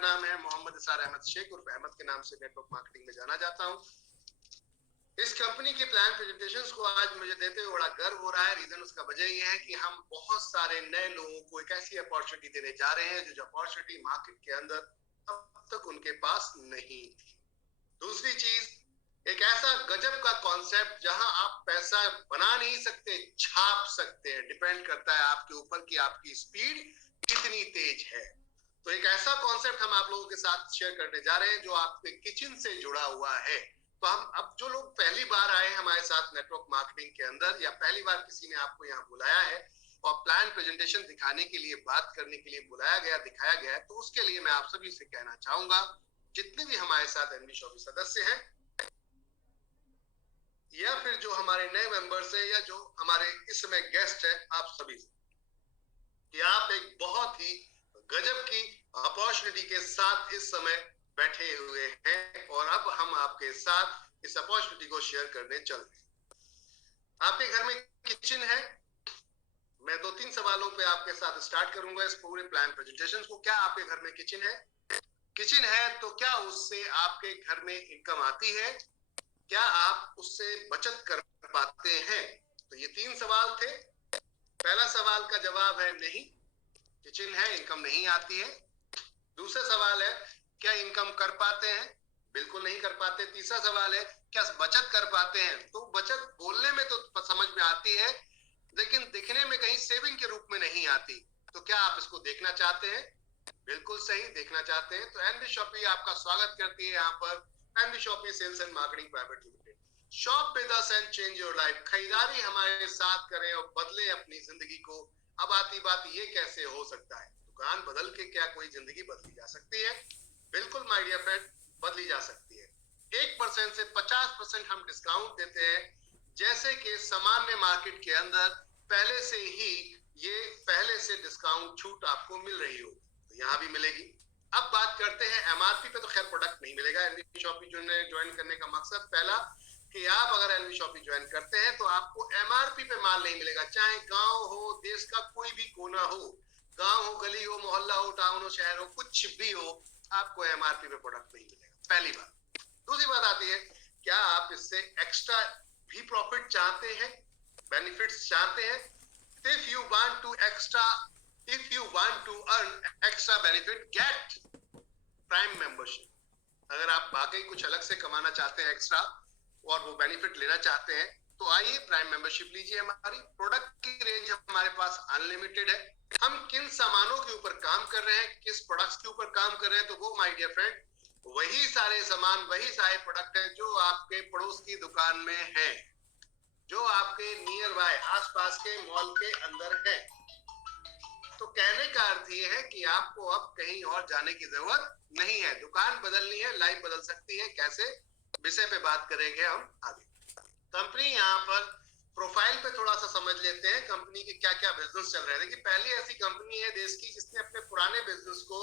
नाम है मोहम्मद इसार अहमद शेख उर्फ अहमद के नाम से नेटवर्क मार्केटिंग में जाना जाता हूं। इस कंपनी के प्लान प्रेजेंटेशंस को आज मुझे देते हुए बड़ा गर्व हो रहा है। रीजन उसका वजह यह है कि हम बहुत सारे नए लोगों को एक ऐसी अपॉर्चुनिटी देने जा रहे हैं जो अपॉर्चुनिटी मार्केट के अंदर अब तक उनके पास नहीं थी। दूसरी चीज, एक ऐसा गजब का कॉन्सेप्ट जहां आप पैसा बना नहीं सकते, छाप सकते हैं। डिपेंड करता है आपके ऊपर कि आपकी स्पीड कितनी तेज है। तो एक ऐसा कॉन्सेप्ट हम आप लोगों के साथ शेयर करने जा रहे हैं जो आपके किचन से जुड़ा हुआ है। तो हम अब जो लोग पहली बार आए हमारे साथ नेटवर्क मार्केटिंग के अंदर, या पहली बार किसी ने आपको यहाँ बुलाया है और प्लान प्रेजेंटेशन दिखाने के लिए, बात करने के लिए बुलाया गया, दिखाया गया है, तो उसके लिए मैं आप सभी से कहना चाहूंगा, जितने भी हमारे साथ एनवी शॉपी सदस्य हैं या फिर जो हमारे नए मेंबर्स हैं या जो हमारे इस समय गेस्ट हैं, आप सभी से कि आप एक बहुत ही गजब की अपॉर्चुनिटी के साथ इस समय बैठे हुए हैं और अब हम आपके साथ इस अपॉर्चुनिटी को शेयर करने चल रहे हैं। आपके घर में किचन है। मैं 2-3 सवालों पे आपके साथ स्टार्ट करूंगा इस पूरे प्लान प्रेजेंटेशन को। क्या आपके घर में किचन है? किचन है तो क्या उससे आपके घर में इनकम आती है? क्या आप उससे बचत कर पाते हैं? तो ये 3 सवाल थे। पहला सवाल का जवाब है नहीं, किचन है, इनकम नहीं आती है। दूसरा सवाल है क्या इनकम कर पाते हैं? बिल्कुल नहीं कर पाते। तीसरा सवाल है क्या बचत कर पाते हैं? तो बचत बोलने में तो समझ में आती है, लेकिन दिखने में कहीं सेविंग के रूप में नहीं आती। तो क्या आप इसको देखना चाहते हैं? बिल्कुल सही, देखना चाहते हैं। तो एनवी शॉपी आपका स्वागत करती है यहाँ पर। NV Shoppy sales and marketing private limited. Shop with us and change your life. खरीदारी हमारे साथ करें और बदले अपनी जिंदगी को। अब आती बात, ये कैसे हो सकता है? दुकान बदल के क्या कोई जिंदगी बदली जा सकती है? बिल्कुल माय डियर फ्रेंड, बदली जा सकती है। 1% से 50% हम डिस्काउंट देते हैं, जैसे कि सामान्य मार्केट के अंदर पहले से ही ये पहले से डिस्काउंट छूट आपको मिल रही हो, तो यहाँ भी मिलेगी। अब बात करते हैं एमआरपी पे। तो खैर प्रोडक्ट नहीं मिलेगा एनवी शॉपी ज्वाइन करने का मकसद पहला कि आप अगर एनवी शॉपी ज्वाइन करते हैं तो आपको एमआरपी पे माल नहीं मिलेगा। चाहे गांव हो, देश का कोई भी कोना हो, गांव हो, गली हो, मोहल्ला हो, टाउन हो, शहर हो, कुछ भी हो, आपको एमआरपी पे प्रोडक्ट नहीं मिलेगा, पहली बात। दूसरी बात आती है, क्या आप इससे एक्स्ट्रा भी प्रॉफिट चाहते हैं, बेनिफिट्स चाहते हैं? if you want to earn extra benefit, get prime membership। अगर आप वाकई कुछ अलग से कमाना चाहते हैं एक्स्ट्रा और वो बेनिफिट लेना चाहते हैं, तो आइए प्राइम मेंबरशिप लीजिए। हमारी प्रोडक्ट की रेंज हमारे पास अनलिमिटेड है। हम किन सामानों के ऊपर काम कर रहे हैं, किस प्रोडक्ट्स के ऊपर काम कर रहे हैं, तो वो माय डियर फ्रेंड वही सारे सामान, वही सारे प्रोडक्ट हैं जो आपके पड़ोस की दुकान में है, जो आपके नियर बाय आसपास के मॉल के अंदर है। तो कहने का अर्थ ये है कि आपको अब कहीं और जाने की जरूरत नहीं है। दुकान बदलनी है, लाइफ बदल सकती है। कैसे? विषय पे बात करेंगे हम आगे। कंपनी यहाँ पर प्रोफाइल पे थोड़ा सा समझ लेते हैं कंपनी के क्या क्या बिजनेस चल रहे हैं। देखिए, पहली ऐसी कंपनी है देश की जिसने अपने पुराने बिजनेस को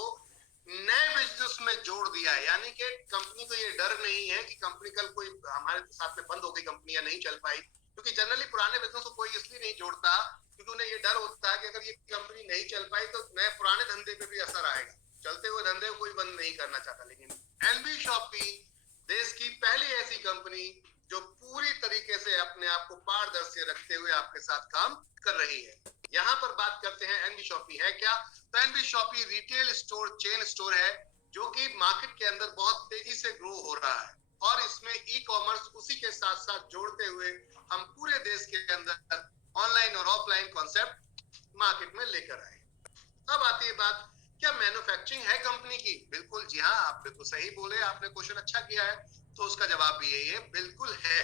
नए बिजनेस में जोड़ दिया है। यानी कि कंपनी को ये डर नहीं है कि कंपनी कल कोई हमारे साथ में बंद हो गई, कंपनी या नहीं चल पाई। क्योंकि जनरली पुराने बिजनेस को कोई इसलिए नहीं जोड़ता क्योंकि उन्हें ये डर होता है कि अगर ये कंपनी नहीं चल पाई तो नए पुराने धंधे पे भी असर आएगा। चलते हुए धंधे को कोई बंद नहीं करना चाहता। लेकिन एनवी शॉपी देश की पहली ऐसी कंपनी जो पूरी तरीके से अपने आप को पारदर्शी रखते हुए आपके साथ काम कर रही है। यहाँ पर बात करते हैं एनवी शॉपी है क्या। तो NV Shoppy retail store, chain store है जो कि मार्केट के अंदर बहुत तेजी से ग्रो हो रहा है और इसमें ई कॉमर्स उसी के साथ साथ जोड़ते हुए हम पूरे देश के अंदर ऑनलाइन और ऑफलाइन कॉन्सेप्ट मार्केट में लेकर आए। अब आती है बात, क्या मैन्युफैक्चरिंग है कंपनी की? बिल्कुल जी हाँ, आप बिल्कुल सही बोले, आपने क्वेश्चन अच्छा किया है। तो उसका जवाब भी यही है, बिल्कुल है।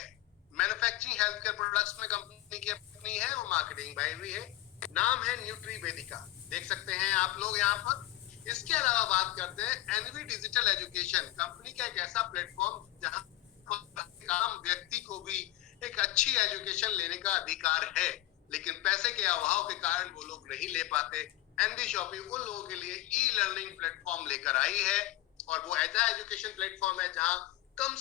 मैन्युफैक्चरिंग हेल्थ केयर प्रोडक्ट्स में कंपनी की अपनी है और मार्केटिंग भाई भी है। नाम है न्यूट्री वेदिका, देख सकते हैं आप लोग यहाँ पर। इसके अलावा बात करते हैं एनवी डिजिटल एजुकेशन। कंपनी का एक ऐसा प्लेटफॉर्म जहां पर आम व्यक्ति को भी एक अच्छी एजुकेशन लेने का अधिकार है, लेकिन पैसे के अभाव के कारण वो लोग नहीं ले पाते। एनवी शॉपी उन लोगों के लिए ई लर्निंग प्लेटफॉर्म लेकर आई है और वो ऐसा एजुकेशन प्लेटफॉर्म है जहां कम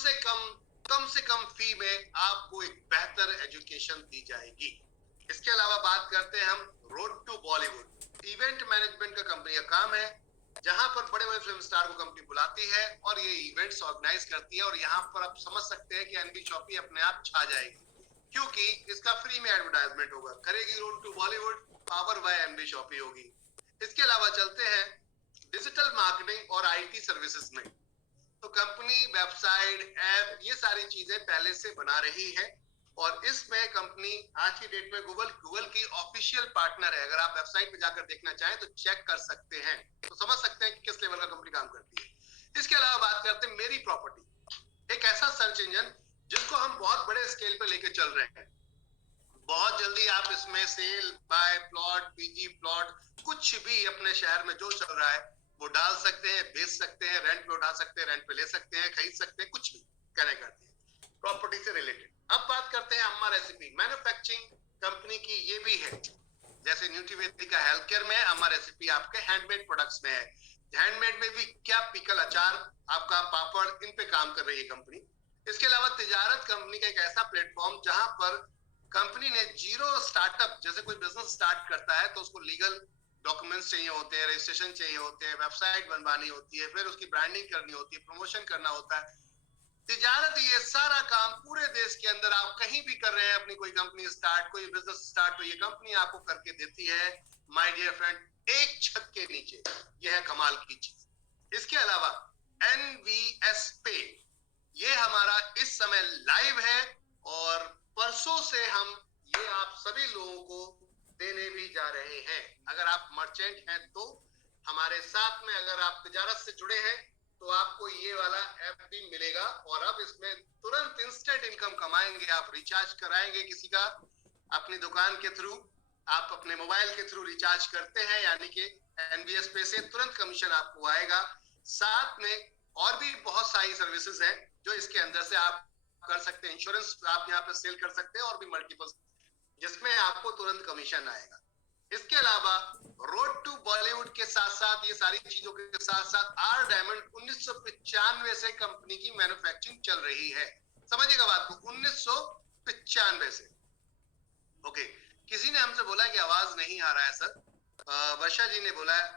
से कम फी में आपको एक बेहतर एजुकेशन दी जाएगी। इसके अलावा बात करते हैं हम road to Bollywood. Event management का कंपनी का काम है। जहां पर बड़े बड़े फिल्म स्टार को कंपनी बुलाती है और ये इवेंट्स ऑर्गेनाइज करती है, और यहाँ पर आप समझ सकते हैं कि एनबी शॉपी अपने आप छा जाएगी, क्योंकि इसका फ्री में एडवर्टाइजमेंट होगा। करेगी road to Bollywood, power by NB Shoppy होगी। इसके अलावा चलते हैं डिजिटल मार्केटिंग और आईटी सर्विसेज में। तो कंपनी वेबसाइट, ऐप, ये सारी चीजें पहले से बना रही है, और इसमें कंपनी आज की डेट में गूगल की ऑफिशियल पार्टनर है। अगर आप वेबसाइट पे जाकर देखना चाहें तो चेक कर सकते हैं, तो समझ सकते हैं कि किस लेवल का कंपनी काम करती है। इसके अलावा बात करते हैं मेरी प्रॉपर्टी, एक ऐसा सर्च इंजन जिसको हम बहुत बड़े स्केल पे लेके चल रहे हैं। बहुत जल्दी आप इसमें sale, buy, plot, PG plot, कुछ भी अपने शहर में जो चल रहा है वो डाल सकते हैं, बेच सकते हैं, रेंट पे उठा सकते हैं, रेंट पे ले सकते हैं, खरीद सकते हैं, कुछ भी कहने करते हैं प्रॉपर्टी से रिलेटेड। अब बात करते हैं अम्मा रेसिपी, मैन्युफैक्चरिंग कंपनी की ये भी है। जैसे न्यूट्रीवेदिका हेल्थ केयर में, अम्मा रेसिपी आपके हैंडमेड प्रोडक्ट्स में है। हैंडमेड में भी क्या, पिकल, अचार, आपका पापड़, इन पे काम कर रही है कंपनी। इसके अलावा तिजारत कंपनी का एक ऐसा प्लेटफॉर्म जहां पर कंपनी ने जीरो स्टार्टअप, जैसे कोई बिजनेस स्टार्ट करता है तो उसको लीगल डॉक्यूमेंट्स चाहिए होते हैं, रजिस्ट्रेशन चाहिए होते हैं, वेबसाइट बनवानी होती है, फिर उसकी ब्रांडिंग करनी होती है, प्रमोशन करना होता है। तिजारत ये सारा काम पूरे देश के अंदर आप कहीं भी कर रहे हैं, अपनी कोई कंपनी स्टार्ट, कोई बिजनेस स्टार्ट, तो ये कंपनी आपको करके देती है माय डियर फ्रेंड, एक छत के नीचे। यह है कमाल की चीज। इसके अलावा एनवीएस पे, ये हमारा इस समय लाइव है, और परसों से हम ये आप सभी लोगों को देने भी जा रहे हैं। अगर आप मर्चेंट हैं तो हमारे साथ में, अगर आप तिजारत से जुड़े हैं तो आपको ये वाला ऐप भी मिलेगा, और अब इसमें तुरंत इंस्टेंट इनकम कमाएंगे। आप रिचार्ज कराएंगे किसी का अपनी दुकान के थ्रू, आप अपने मोबाइल के थ्रू रिचार्ज करते हैं, यानी कि एनवीएस पे से तुरंत कमीशन आपको आएगा। साथ में और भी बहुत सारी सर्विसेज हैं जो इसके अंदर से आप कर सकते हैं। इंश्योरेंस आप यहाँ पे सेल कर सकते हैं, और भी मल्टीपल, जिसमें आपको तुरंत कमीशन आएगा। इसके अलावा रोड टू बॉलीवुड के साथ साथ, ये सारी चीजों के साथ साथ, आर डायमंड 1995 से कंपनी की मैन्युफैक्चरिंग चल रही है। समझिएगा बात को, 1995 से। ओके, किसी ने हमसे बोला कि आवाज नहीं आ रहा है सर। वर्षा जी ने बोला है,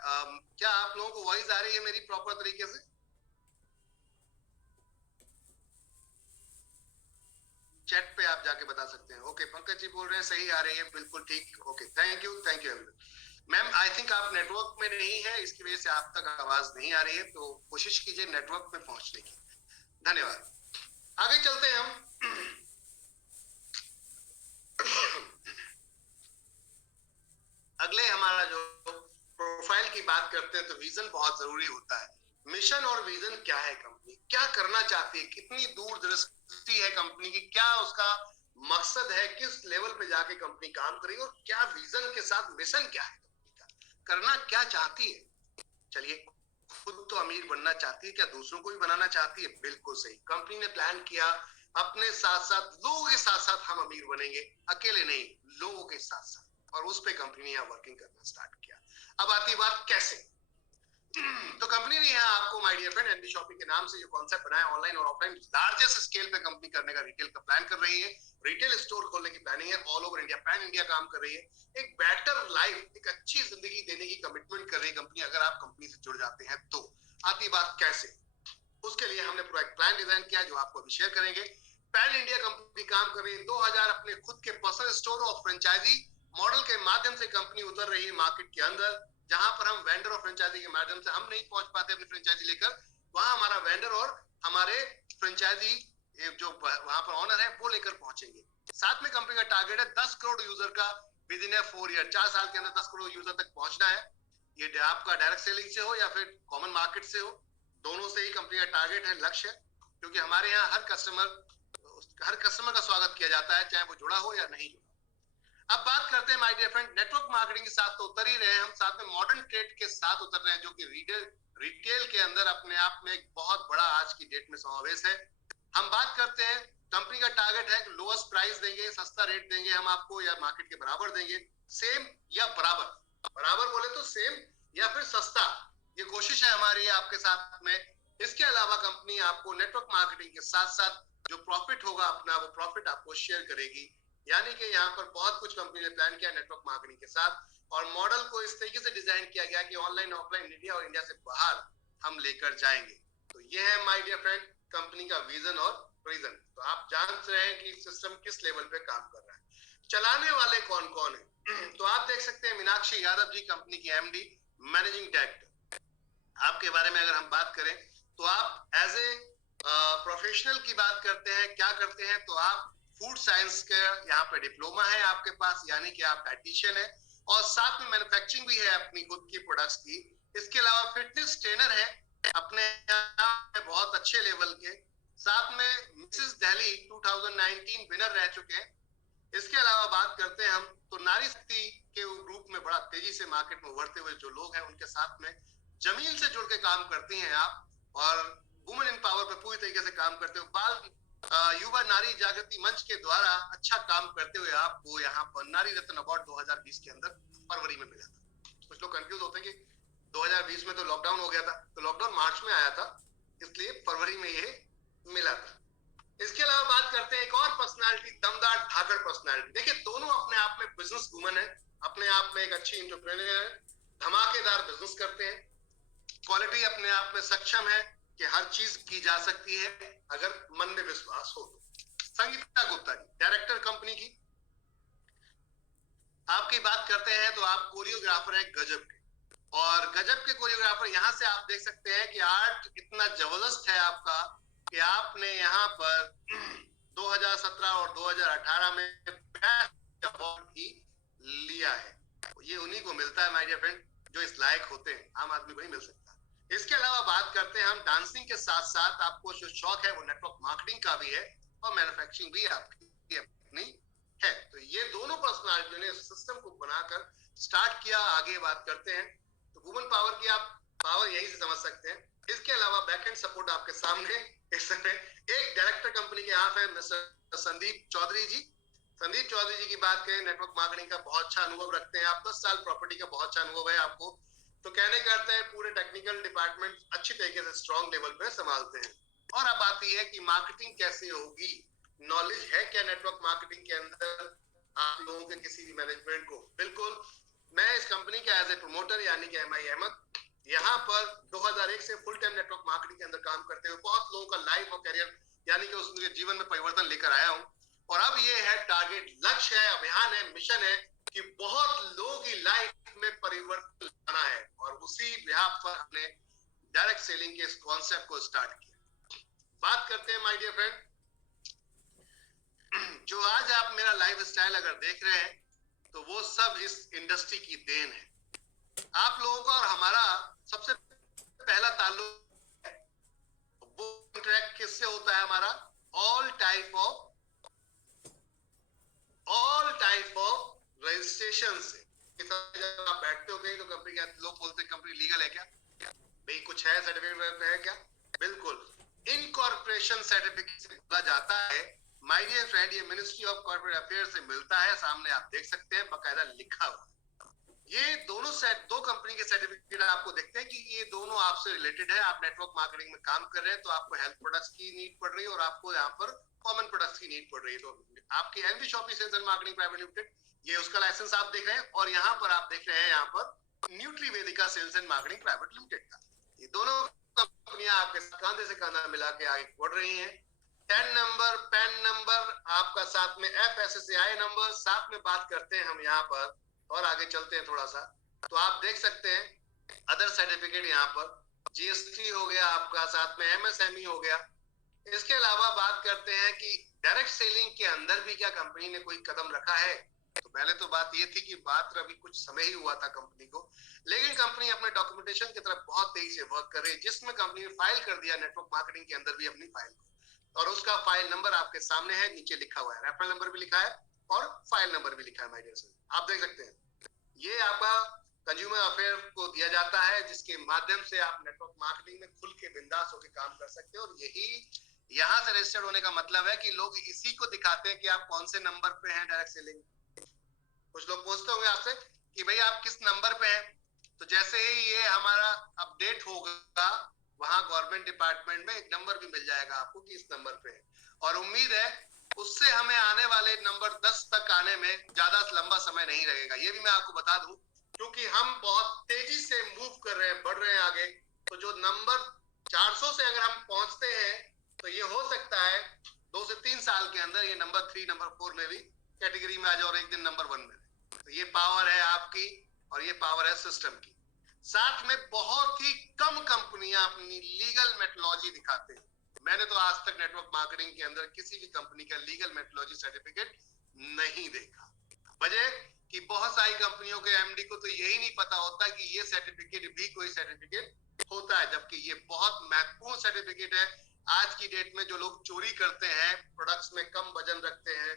क्या आप लोगों को वॉइस आ रही है मेरी प्रॉपर तरीके से? चैट पे आप जाके बता सकते हैं। ओके, पंकज जी बोल रहे हैं सही आ रही है, बिल्कुल ठीक। Okay, thank you everyone. Ma'am I think आप नेटवर्क में नहीं है, इसकी वजह से आप तक आवाज नहीं आ रही है, तो कोशिश कीजिए नेटवर्क में पहुंचने की। धन्यवाद। आगे चलते हैं हम। अगले हमारा जो प्रोफाइल की बात करते हैं, तो विजन बहुत जरूरी होता है। मिशन और विजन क्या है, कंपनी क्या करना चाहती है, कितनी दूरदृष्टि है कंपनी की, क्या उसका मकसद है, किस लेवल पे जाके कंपनी काम करेगी, और क्या विजन के साथ मिशन क्या है कंपनी का, करना क्या चाहती है। चलिए, खुद तो अमीर बनना चाहती है, क्या दूसरों को भी बनाना चाहती है? बिल्कुल सही। कंपनी ने प्लान किया, अपने साथ साथ लोगों के साथ साथ हम अमीर बनेंगे, अकेले नहीं, लोगों के साथ साथ, और उस पे कंपनी ने यहाँ वर्किंग करना स्टार्ट किया। अब आती बात कैसे। तो कंपनी ने यहाँ आपको my dear friend NB shopping के नाम से जो कॉन्सेप्ट बनाया, ऑनलाइन और ऑफलाइन लार्जेस्ट स्केल पे कंपनी करने का रिटेल का प्लान कर रही है। रिटेल स्टोर खोलने की प्लानिंग है, all over India, pan India काम कर रही है। एक बेटर लाइफ, एक अच्छी जिंदगी देने की कमिटमेंट कर रही है कंपनी, अगर आप कंपनी से जुड़ जाते हैं तो। आती बात कैसे, उसके लिए हमने पूरा एक प्लान डिजाइन किया जो आपको अभी शेयर करेंगे। पैन इंडिया कंपनी काम कर रही है, 2000 अपने खुद के पर्सनल स्टोर और फ्रेंचाइजी मॉडल के माध्यम से कंपनी उतर रही है मार्केट के अंदर, जहां पर हम वेंडर और फ्रेंचाइजी के माध्यम से हम नहीं पहुंच पाते अपनी फ्रेंचाइजी लेकर, वहां हमारा वेंडर और हमारे फ्रेंचाइजी जो वहां पर ऑनर है वो लेकर पहुंचेंगे। साथ में कंपनी का टारगेट है 10 करोड़ यूजर का विद इन 4 ईयर, 4 साल के अंदर 10 करोड़ यूजर तक पहुंचना है। ये आपका डायरेक्ट सेलिंग से हो या फिर कॉमन मार्केट से हो, दोनों से ही कंपनी का टारगेट है, लक्ष्य है। क्योंकि हमारे यहाँ हर कस्टमर का स्वागत किया जाता है, चाहे वो जुड़ा हो या नहीं जुड़ा। अब बात करते हैं my dear friend, network marketing के साथ तो उतर ही रहे हैं हम, साथ में मॉडर्न ट्रेड के साथ उतर रहे हैं, जो कि रिटेल के अंदर अपने आप में एक बहुत बड़ा आज की डेट में समावेश है। हम बात करते हैं, कंपनी का टारगेट है कि लोएस्ट प्राइस देंगे, सस्ता रेट देंगे हम आपको, या मार्केट के बराबर देंगे, सेम या बराबर बोले तो सेम या फिर सस्ता, ये कोशिश है हमारी आपके साथ में। इसके अलावा कंपनी आपको नेटवर्क मार्केटिंग के साथ साथ जो प्रॉफिट होगा अपना, वो प्रॉफिट आपको शेयर करेगी। यानी कि यहाँ पर बहुत कुछ कंपनी ने प्लान किया नेटवर्क मार्केटिंग के साथ। और मॉडल को इस तरीके से डिजाइन किया गया कि ऑनलाइन ऑफलाइन इंडिया और इंडिया से बाहर हम लेकर जाएंगे। तो ये है माय डियर फ्रेंड कंपनी का विजन और रीजन। तो आप जान रहे हैं कि सिस्टम किस लेवल पे काम कर रहा है। चलाने वाले कौन कौन है तो आप देख सकते हैं मीनाक्षी यादव जी कंपनी की एमडी मैनेजिंग डायरेक्टर। आपके बारे में अगर हम बात करें तो आप एज ए प्रोफेशनल की बात करते हैं, क्या करते हैं, तो आप फूड साइंस का यहाँ पे डिप्लोमा है आपके पास, यानी कि आप डाइटिशियन है और साथ में मैन्युफैक्चरिंग भी है अपनी खुद की प्रोडक्ट्स की। इसके अलावा फिटनेस ट्रेनर है अपने बहुत अच्छे लेवल के, साथ में मिसेस दिल्ली 2019 विनर रह चुके हैं। इसके अलावा बात करते हैं हम तो नारी शक्ति के ग्रुप में बड़ा तेजी से मार्केट में उभरते हुए जो लोग हैं उनके साथ में जमील से जुड़ के काम करती हैं आप, और वुमेन इन पावर पे पूरी तरीके से काम करते हुए बाल युवा नारी जागृति मंच के द्वारा अच्छा काम करते हुए आपको यहाँ पर नारी रत्न अवार्ड 2020 के अंदर फरवरी में मिला था। कुछ लोग कंफ्यूज होते हैं कि 2020 में तो लॉकडाउन हो गया था, तो लॉकडाउन मार्च में आया था इसलिए फरवरी में ये मिला था। इसके अलावा बात करते हैं एक और पर्सनालिटी, दमदार धाकड़ पर्सनालिटी। देखिए दोनों अपने आप में बिजनेस वुमन है, अपने आप में एक अच्छी एंटरप्रेन्योर है, धमाकेदार बिजनेस करते हैं, क्वालिटी अपने आप में सक्षम है कि हर चीज की जा सकती है अगर मन में विश्वास हो तो। संगीता गुप्ता जी डायरेक्टर कंपनी की आपकी बात करते हैं तो आप कोरियोग्राफर हैं गजब के, और गजब के कोरियोग्राफर। यहां से आप देख सकते हैं कि आर्ट इतना जबरदस्त है आपका कि आपने यहाँ पर 2017 और 2018 में बेस्ट अवार्ड भी लिया है। ये उन्हीं को मिलता है माय डियर फ्रेंड जो इस लायक होते हैं, आम आदमी को नहीं मिल सकता। इसके अलावा बात करते हैं हम डांसिंग के साथ साथ आपको जो शौक है वो नेटवर्क मार्केटिंग का भी है और मैन्युफैक्चरिंग भी आपकी अपनी है। तो ये दोनों पर्सनालिटी ने सिस्टम को बनाकर स्टार्ट किया। आगे बात करते हैं तो वुमेन पावर की आप पावर यही से समझ सकते हैं। इसके अलावा बैकएंड सपोर्ट आपके सामने इस समय एक डायरेक्टर कंपनी के आप है मिस्टर संदीप चौधरी जी। संदीप चौधरी जी की बात करें, नेटवर्क मार्केटिंग का बहुत अच्छा अनुभव रखते हैं आप, 10 साल प्रॉपर्टी का बहुत अच्छा अनुभव है आपको। तो कहने का अर्थ है पूरे टेक्निकल डिपार्टमेंट अच्छी तरीके से स्ट्रॉन्ग लेवल पे संभालते हैं। और अब बात यह है कि मार्केटिंग कैसे होगी, नॉलेज है क्या नेटवर्क मार्केटिंग के अंदर आप लोगों के किसी भी मैनेजमेंट को? बिल्कुल, मैं इस कंपनी के एज ए प्रमोटर यानी कि एमआई अहमद यहाँ पर 2001 से फुल टाइम नेटवर्क मार्केटिंग के अंदर काम करते हुए बहुत लोगों का लाइफ और करियर यानी कि उसके जीवन में परिवर्तन लेकर आया हूँ। और अब ये है टारगेट, लक्ष्य है, अभियान है, मिशन है कि बहुत लोगों की लाइफ में परिवर्तन लाना है, और उसी बिहाफ पर हमने डायरेक्ट सेलिंग के इस कॉन्सेप्ट को स्टार्ट किया। बात करते हैं माय डियर फ्रेंड, जो आज आप मेरा लाइफ स्टाइल अगर देख रहे हैं तो वो सब इस इंडस्ट्री की देन है। आप लोगों का और हमारा सबसे पहला ताल्लुक है, वो इंटरेक्ट किससे होता है हमारा? ऑल टाइप ऑफ रजिस्ट्रेशन से। जब आप बैठते हो कहीं तो कंपनी के लोग बोलते हैं कंपनी लीगल है क्या भाई, कुछ है सर्टिफिकेट है क्या? बिल्कुल, इनकॉर्पोरेशन सर्टिफिकेट से बोला जाता है। माय डियर फ्रेंड, ये मिनिस्ट्री ऑफ कॉर्पोरेट अफेयर्स से मिलता है, सामने आप देख सकते हैं बकायदा लिखा हुआ। ये दोनों दो कंपनी के सर्टिफिकेट आपको देखते हैं कि ये दोनों आपसे रिलेटेड है। आप नेटवर्क मार्केटिंग में काम कर रहे हैं तो आपको हेल्थ प्रोडक्ट्स की नीड पड़ रही है और आपको यहाँ पर कॉमन प्रोडक्ट्स की नीड पड़ रही है। तो आपकी MV Shoppy sales and marketing private limited, ये उसका लाइसेंस आप देख रहे हैं, और यहाँ पर आप देख रहे हैं यहाँ पर Nutri Vedika sales and marketing private limited का। ये दोनों कंपनियां आपके कंधे से कंधा मिला के आगे बढ़ रही हैं। 10 नंबर, पैन नंबर आपका, साथ में FSSAI नंबर, साथ में बात करते हैं हम यहाँ पर और आगे चलते हैं थोड़ा सा। तो आप देख सकते हैं अदर सर्टिफिकेट यहाँ पर GST हो गया आपका, साथ में MSME हो गया। इसके अलावा बात करते हैं कि डायरेक्ट सेलिंग के अंदर भी क्या कंपनी ने कोई कदम रखा है? तो पहले तो बात ये थी कि बात अभी कुछ समय ही हुआ था कंपनी को, लेकिन कंपनी अपने डॉक्यूमेंटेशन की तरफ बहुत तेजी से वर्क कर रही है, जिसमें कंपनी ने फाइल कर दिया नेटवर्क मार्केटिंग के अंदर भी अपनी फाइल को, और उसका फाइल नंबर आपके सामने है, नीचे लिखा हुआ है, रेफरल नंबर भी लिखा है और फाइल नंबर भी लिखा है माय डियर सर, आप देख सकते हैं। ये आपका कंज्यूमर अफेयर को दिया जाता है, जिसके माध्यम से आप नेटवर्क मार्केटिंग में खुल के बिंदास होकर काम कर सकते हो। और यही यहाँ से रजिस्टर्ड होने का मतलब है कि लोग इसी को दिखाते हैं कि आप कौन से नंबर पे हैं डायरेक्ट सेलिंग। कुछ लोग पूछते होंगे आपसे कि भाई आप किस नंबर पे हैं, तो जैसे ही ये हमारा अपडेट होगा वहां गवर्नमेंट डिपार्टमेंट में एक नंबर भी मिल जाएगा आपको कि इस नंबर पे है, और उम्मीद है उससे हमें आने वाले नंबर 10 तक आने में ज्यादा लंबा समय नहीं लगेगा। ये भी मैं आपको बता दूं क्योंकि हम बहुत तेजी से मूव कर रहे हैं, बढ़ रहे हैं आगे। तो जो नंबर 400 से अगर हम पहुंचते हैं तो ये हो सकता है 2 से 3 साल के अंदर ये नंबर 3, नंबर 4 में भी कैटेगरी में आ जाए और एक दिन नंबर 1 में। तो ये पावर है आपकी और ये पावर है सिस्टम की। साथ में बहुत ही कम कंपनियां अपनी लीगल मेथोडोलॉजी दिखाते हैं। मैंने तो आज तक नेटवर्क मार्केटिंग के अंदर किसी भी कंपनी का लीगल मेथोडोलॉजी सर्टिफिकेट नहीं देखा। वजह कि बहुत सारी कंपनियों के एमडी को तो यही नहीं पता होता कि ये सर्टिफिकेट भी कोई सर्टिफिकेट होता है, जबकि ये बहुत महत्वपूर्ण सर्टिफिकेट है। आज की डेट में जो लोग चोरी करते हैं, प्रोडक्ट्स में कम वजन रखते हैं,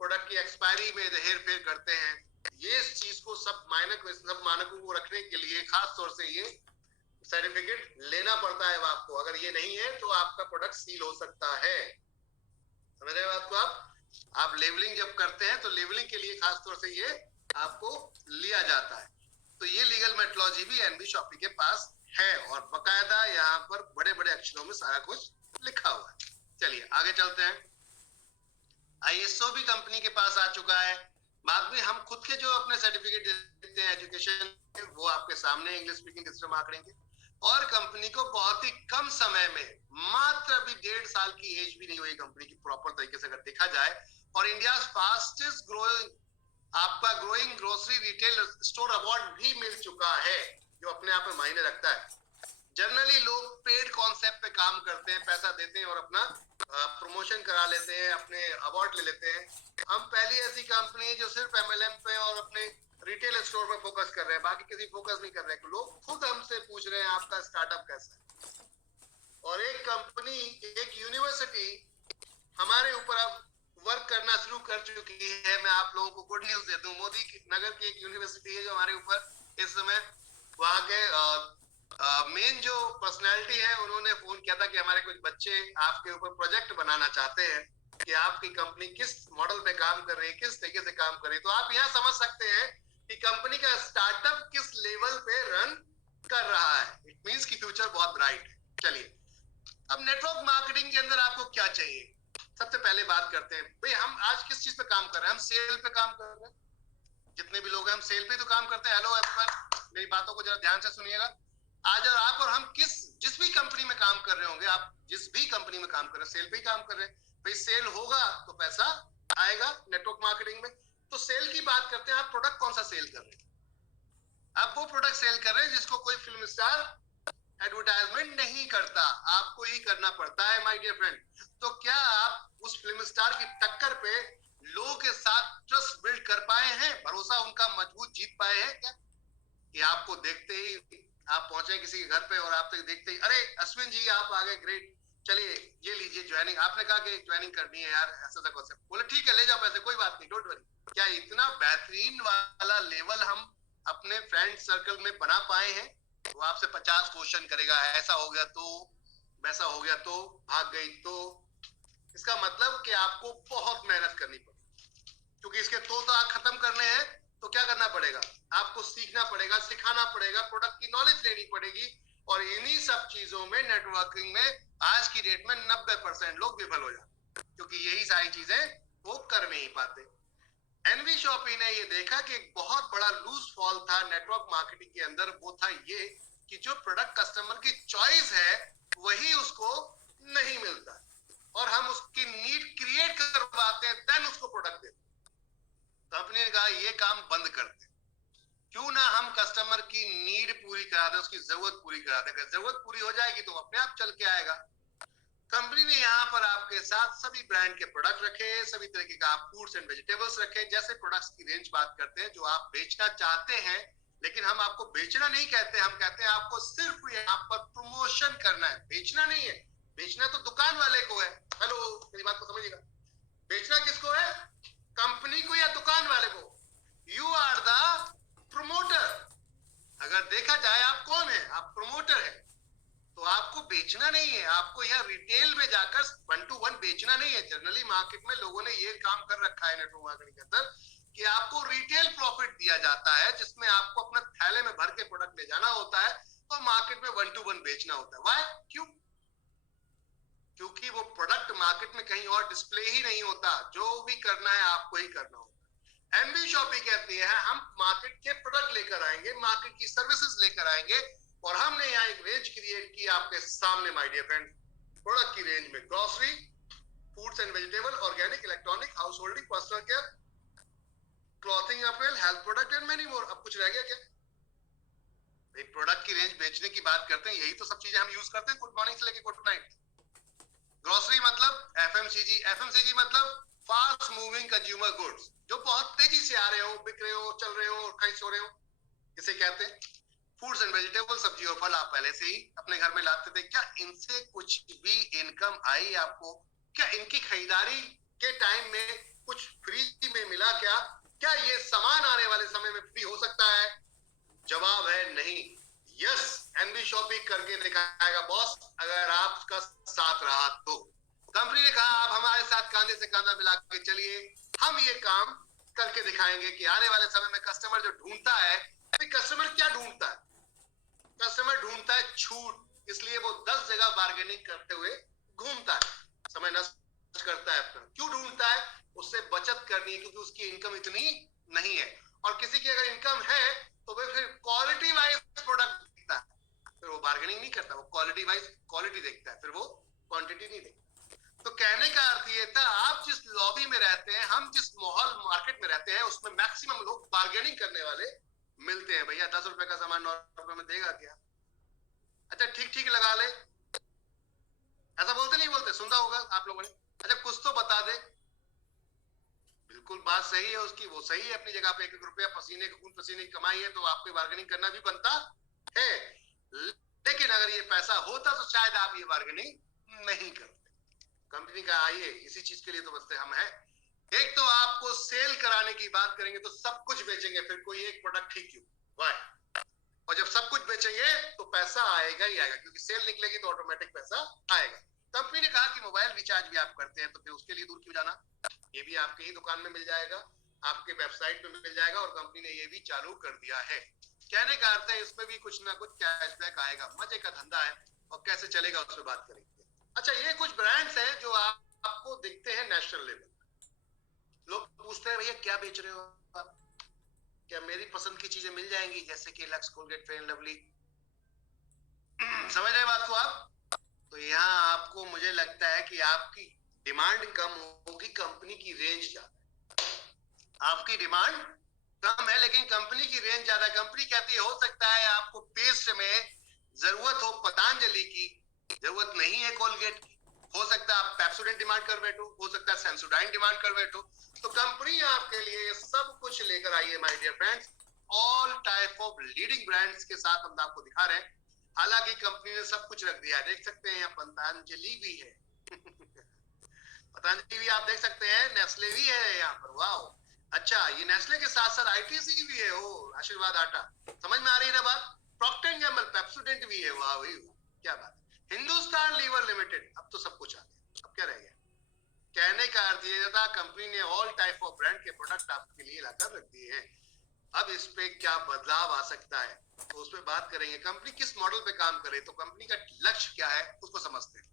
प्रोडक्ट की एक्सपायरी में हेर फेर करते हैं, ये इस चीज को सब मानकों को रखने के लिए खास तौर से ये सर्टिफिकेट लेना पड़ता है आपको। अगर ये नहीं है तो आपका प्रोडक्ट सील हो सकता है। समझ रहे हो बात को आप लेबलिंग जब करते हैं तो लेबलिंग के लिए खास तौर से ये आपको लिया जाता है। तो ये लीगल मेथोडोलॉजी भी एनबी शॉपी के पास है और बकायदा यहाँ पर बड़े बड़े अक्षरों में सारा कुछ लिखा हुआ है। चलिए आगे चलते हैं। आईएसओ भी कंपनी के पास आ चुका है। बाद में हम खुद के जो अपने सर्टिफिकेट देते हैं एजुकेशन, वो आपके सामने इंग्लिश स्पीकिंग डिजिटल मार्केटिंग के, और कंपनी को बहुत ही कम समय में, मात्र अभी 1.5 साल की एज भी नहीं हुई कंपनी की प्रॉपर तरीके से अगर देखा जाए, और इंडिया फास्टेस्ट ग्रोइंग आपका growing grocery retail store award भी मिल चुका है, जो अपने आप में मायने रखता है। जनरली लोग पेड कॉन्सेप्ट पे काम करते हैं, पैसा देते हैं और अपना प्रमोशन करा लेते हैं, अपने अवार्ड ले लेते हैं। हम पहली ऐसी कंपनी है जो सिर्फ एमएलएम पे और अपने रिटेल स्टोर पे फोकस कर रहे हैं, बाकी किसी फोकस नहीं कर रहे हैं। लोग खुद हमसे पूछ रहे हैं आपका स्टार्टअप कैसा है। और एक कंपनी, एक यूनिवर्सिटी हमारे ऊपर अब वर्क करना शुरू कर चुकी है। मैं आप लोगों को गुड न्यूज दे दूं, मोदी नगर की एक यूनिवर्सिटी है जो हमारे ऊपर इस समय, वहां के मेन जो पर्सनैलिटी है उन्होंने फोन किया था कि हमारे कुछ बच्चे आपके ऊपर प्रोजेक्ट बनाना चाहते हैं कि आपकी कंपनी किस मॉडल पे काम कर रही है, किस तरीके से काम कर रही है। तो आप यहाँ समझ सकते हैं कि कंपनी का स्टार्टअप किस लेवल पे रन कर रहा है। इट मींस कि फ्यूचर बहुत ब्राइट है। चलिए अब नेटवर्क मार्केटिंग के अंदर आपको क्या चाहिए, सबसे पहले बात करते हैं। भाई हम आज किस चीज पे काम कर रहे हैं? हम सेल पे काम कर रहे हैं। जितने भी लोग हैं हम सेल पे तो काम करते हैं। हेलो एवरीवन, मेरी बातों को जरा ध्यान से सुनिएगा। आज और आप और हम जिस भी कंपनी में काम कर रहे होंगे, आप जिस भी कंपनी में काम कर रहे हैं सेल पे ही काम कर रहे हैं। भाई सेल होगा तो पैसा आएगा नेटवर्क मार्केटिंग में। तो सेल की बात करते हैं। आप प्रोडक्ट कौन सा सेल कर रहे हैं? आप वो प्रोडक्ट सेल कर रहे हैं जिसको कोई फिल्म स्टार एडवर्टाइजमेंट नहीं करता, आपको ही करना पड़ता है माय डियर फ्रेंड। तो क्या आप उस फिल्म स्टार की टक्कर पे लोगों के साथ ट्रस्ट बिल्ड कर पाए हैं, भरोसा उनका मजबूत जीत पाए हैं क्या? कि आपको देखते ही आप पहुंचे किसी के घर पे और आप तक देखते ही, अरे अश्विन जी आप आ गए, ग्रेट, चलिए ये लीजिए ज्वाइनिंग। आपने कहा कि ज्वाइनिंग करनी है यार, ऐसा सा कॉन्सेप्ट, बोले ठीक है ले जाओ पैसे, कोई बात नहीं, डोंट वरी। क्या इतना बेहतरीन वाला लेवल हम अपने फ्रेंड सर्कल में बना पाए हैं? वो आपसे 50 क्वेश्चन करेगा, ऐसा हो गया तो, वैसा हो गया तो, भाग गई तो। इसका मतलब कि आपको बहुत मेहनत करनी पड़ेगी, क्योंकि इसके तो खत्म करने हैं तो क्या करना पड़ेगा? आपको सीखना पड़ेगा, सिखाना पड़ेगा, प्रोडक्ट की नॉलेज लेनी पड़ेगी। और इन्हीं सब चीजों में, नेटवर्किंग में आज की डेट में 90% लोग विफल हो जाते हैं, क्योंकि यही सारी चीजें वो कर नहीं पाते। एनवी शॉपी ने ये देखा कि एक बहुत बड़ा लूज फॉल था नेटवर्क मार्केटिंग के अंदर। वो था ये कि जो प्रोडक्ट कस्टमर की चॉइस है वही उसको नहीं मिलता, और हम उसकी नीड क्रिएट करवाते हैं, देन उसको प्रोडक्ट देते। कंपनी ने कहा ये काम बंद करते, क्यों ना हम कस्टमर की नीड पूरी करा दे, उसकी जरूरत पूरी करा दे। अगर जरूरत पूरी हो जाएगी तो अपने आप चल के आएगा। कंपनी ने यहाँ पर आपके साथ सभी ब्रांड के प्रोडक्ट रखे, सभी तरीके का आप फ्रूट्स एंड वेजिटेबल्स रखे। जैसे प्रोडक्ट्स की रेंज बात करते हैं जो आप बेचना चाहते हैं, लेकिन हम आपको बेचना नहीं कहते, हम कहते हैं आपको सिर्फ यहाँ पर प्रमोशन करना है, बेचना नहीं है। बेचना तो दुकान वाले को है। हेलो मेरी बात को समझिएगा, बेचना किसको है? कंपनी को या दुकान वाले को? You are the promoter. अगर देखा जाए आप कौन है? आप प्रोमोटर है। तो आपको बेचना नहीं है, आपको यहाँ रिटेल में जाकर 1 to 1 बेचना नहीं है। जनरली मार्केट में लोगों ने ये काम कर रखा है नेटवर्क मार्केटिंग के अंदर कि आपको रिटेल प्रॉफिट दिया जाता है, जिसमें आपको अपने थैले में भर के प्रोडक्ट ले जाना होता है और मार्केट में 1 to 1 बेचना होता है। व्हाई? क्यों? क्योंकि वो प्रोडक्ट मार्केट में कहीं और डिस्प्ले ही नहीं होता। जो भी करना है आपको ही करना होता है। एमबी शॉपी कहती है हम मार्केट के प्रोडक्ट लेकर आएंगे, मार्केट की सर्विसेज लेकर आएंगे, और हमने यहाँ एक रेंज क्रिएट की आपके सामने माय डियर फ्रेंड। प्रोडक्ट की रेंज में grocery, foods and vegetable, organic, electronic, house holding, personal care, clothing, appeal, health product and many more. अब कुछ रह गया क्या? एक प्रोडक्ट की रेंज बेचने की बात करते हैं, यही तो सब चीजें हम यूज करते हैं गुड मॉर्निंग से लेकर गुड नाइट। ग्रोसरी मतलब एफएमसीजी, एफएमसीजी मतलब फास्ट मूविंग कंज्यूमर गुड्स, जो बहुत तेजी से आ रहे हो, बिक रहे हो, चल रहे हो, खाई सो रहे हो, इसे कहते हैं। फूड्स एंड वेजिटेबल, सब्जी और फल आप पहले से ही अपने घर में लाते थे, क्या इनसे कुछ भी इनकम आई आपको? क्या इनकी खरीदारी के टाइम में कुछ फ्री में मिला? क्या ये सामान आने वाले समय में फ्री हो सकता है? जवाब है नहीं। यस, एनबी शॉपिंग करके दिखाएगा बॉस, अगर आपका साथ रहा तो। कंपनी ने कहा आप हमारे साथ कांधे से कांधा मिला के चलिए, हम ये काम करके दिखाएंगे कि आने वाले समय में कस्टमर जो ढूंढता है, कस्टमर क्या ढूंढता है? कस्टमर ढूंढता है छूट, इसलिए वो 10 जगह बार्गेनिंग करते हुए घूमता है, समय नष्ट करता है अपना। क्यों ढूंढता है? उससे बचत करनी है, क्योंकि उसकी इनकम इतनी नहीं है, और किसी की अगर इनकम है तो वह फिर क्वालिटी वाइज प्रोडक्ट देखता है, फिर वो बार्गेनिंग नहीं करता, वो क्वालिटी वाइज क्वालिटी देखता है, फिर वो क्वांटिटी नहीं देखता। तो कहने का अर्थ ये था, आप जिस लॉबी में रहते हैं, हम जिस माहौल मार्केट में रहते हैं, उसमें मैक्सिमम लोग बार्गेनिंग करने वाले मिलते हैं। भैया 10 रुपए का सामान 9 रुपए में देगा क्या? अच्छा ठीक ठीक लगा ले, ऐसा बोलते नहीं बोलते? सुना होगा आप लोगों ने। अच्छा कुछ तो बता दे। बिल्कुल बात सही है उसकी, वो सही है अपनी जगह पे, 1-1 रुपया पसीने खून पसीने की कमाई है, तो आपको बार्गेनिंग करना भी बनता है। लेकिन अगर ये पैसा होता तो शायद आप ये बार्गेनिंग नहीं करते। कंपनी का आइए, इसी चीज के लिए तो बसते हम हैं। एक तो आपको सेल कराने की बात करेंगे तो सब कुछ बेचेंगे, फिर कोई एक प्रोडक्ट ही क्यों? वाई? और जब सब कुछ बेचेंगे तो पैसा आएगा ही आएगा, क्योंकि सेल निकलेगी तो ऑटोमेटिक पैसा आएगा। कंपनी ने कहा कि मोबाइल रिचार्ज भी आप करते हैं, तो फिर उसके लिए दूर क्यों जाना? ये भी आपके ही दुकान में मिल जाएगा, आपके वेबसाइट पे मिल जाएगा, और कंपनी ने ये भी चालू कर दिया है। कहने का अर्थ है इसमें भी कुछ ना कुछ कैशबैक आएगा। मजे का धंधा है, और कैसे चलेगा उस पर बात करेंगे। अच्छा, ये कुछ ब्रांड्स हैं जो आपको दिखते हैं नेशनल लेवल। लोग पूछते हैं भैया क्या बेच रहे हो आप? क्या मेरी पसंद की चीजें मिल जाएंगी, जैसे कि lux, Colgate, fair and lovely? समझ रहे बात को आप? तो यहाँ आपको, मुझे लगता है कि आपकी डिमांड कम होगी, कंपनी की रेंज ज्यादा। आपकी डिमांड कम है लेकिन कंपनी की रेंज ज्यादा। कंपनी कहती है हो सकता है आपको पेस्ट में जरूरत हो पतंजलि की, जरूरत नहीं है कोलगेट की, हो सकता है आप पेप्सोडेंट डिमांड कर बैठो, हो सकता है सेंसोडाइन डिमांड कर बैठो। तो कंपनी आपके लिए सब कुछ लेकर आई है my dear friends. All type of leading brands के साथ हम आपको दिखा रहे हैं। हालांकि कंपनी ने सब कुछ रख दिया है, देख सकते हैं यहाँ पतंजलि भी है पतंजलि भी आप देख सकते हैं, नेस्ले भी है यहाँ पर। वाओ, अच्छा ये नेस्ले के साथ साथ आईटीसी भी है, ओ आशीर्वाद आटा। समझ में आ रही है ना बात? प्रॉक्टर एंड गैम्बल, पेप्सोडेंट भी है। वाह भाई क्या बात। हिंदुस्तान लीवर लिमिटेड, अब तो सब कुछ आ गया, अब क्या रह गया? कहने का अर्थ ये था कंपनी ने ऑल टाइप ऑफ ब्रांड के प्रोडक्ट आपके लिए लाकर रख दिए हैं। अब इस पे क्या बदलाव आ सकता है तो उस पर बात करेंगे। कंपनी किस मॉडल पे काम करे, तो कंपनी का लक्ष्य क्या है उसको समझते हैं।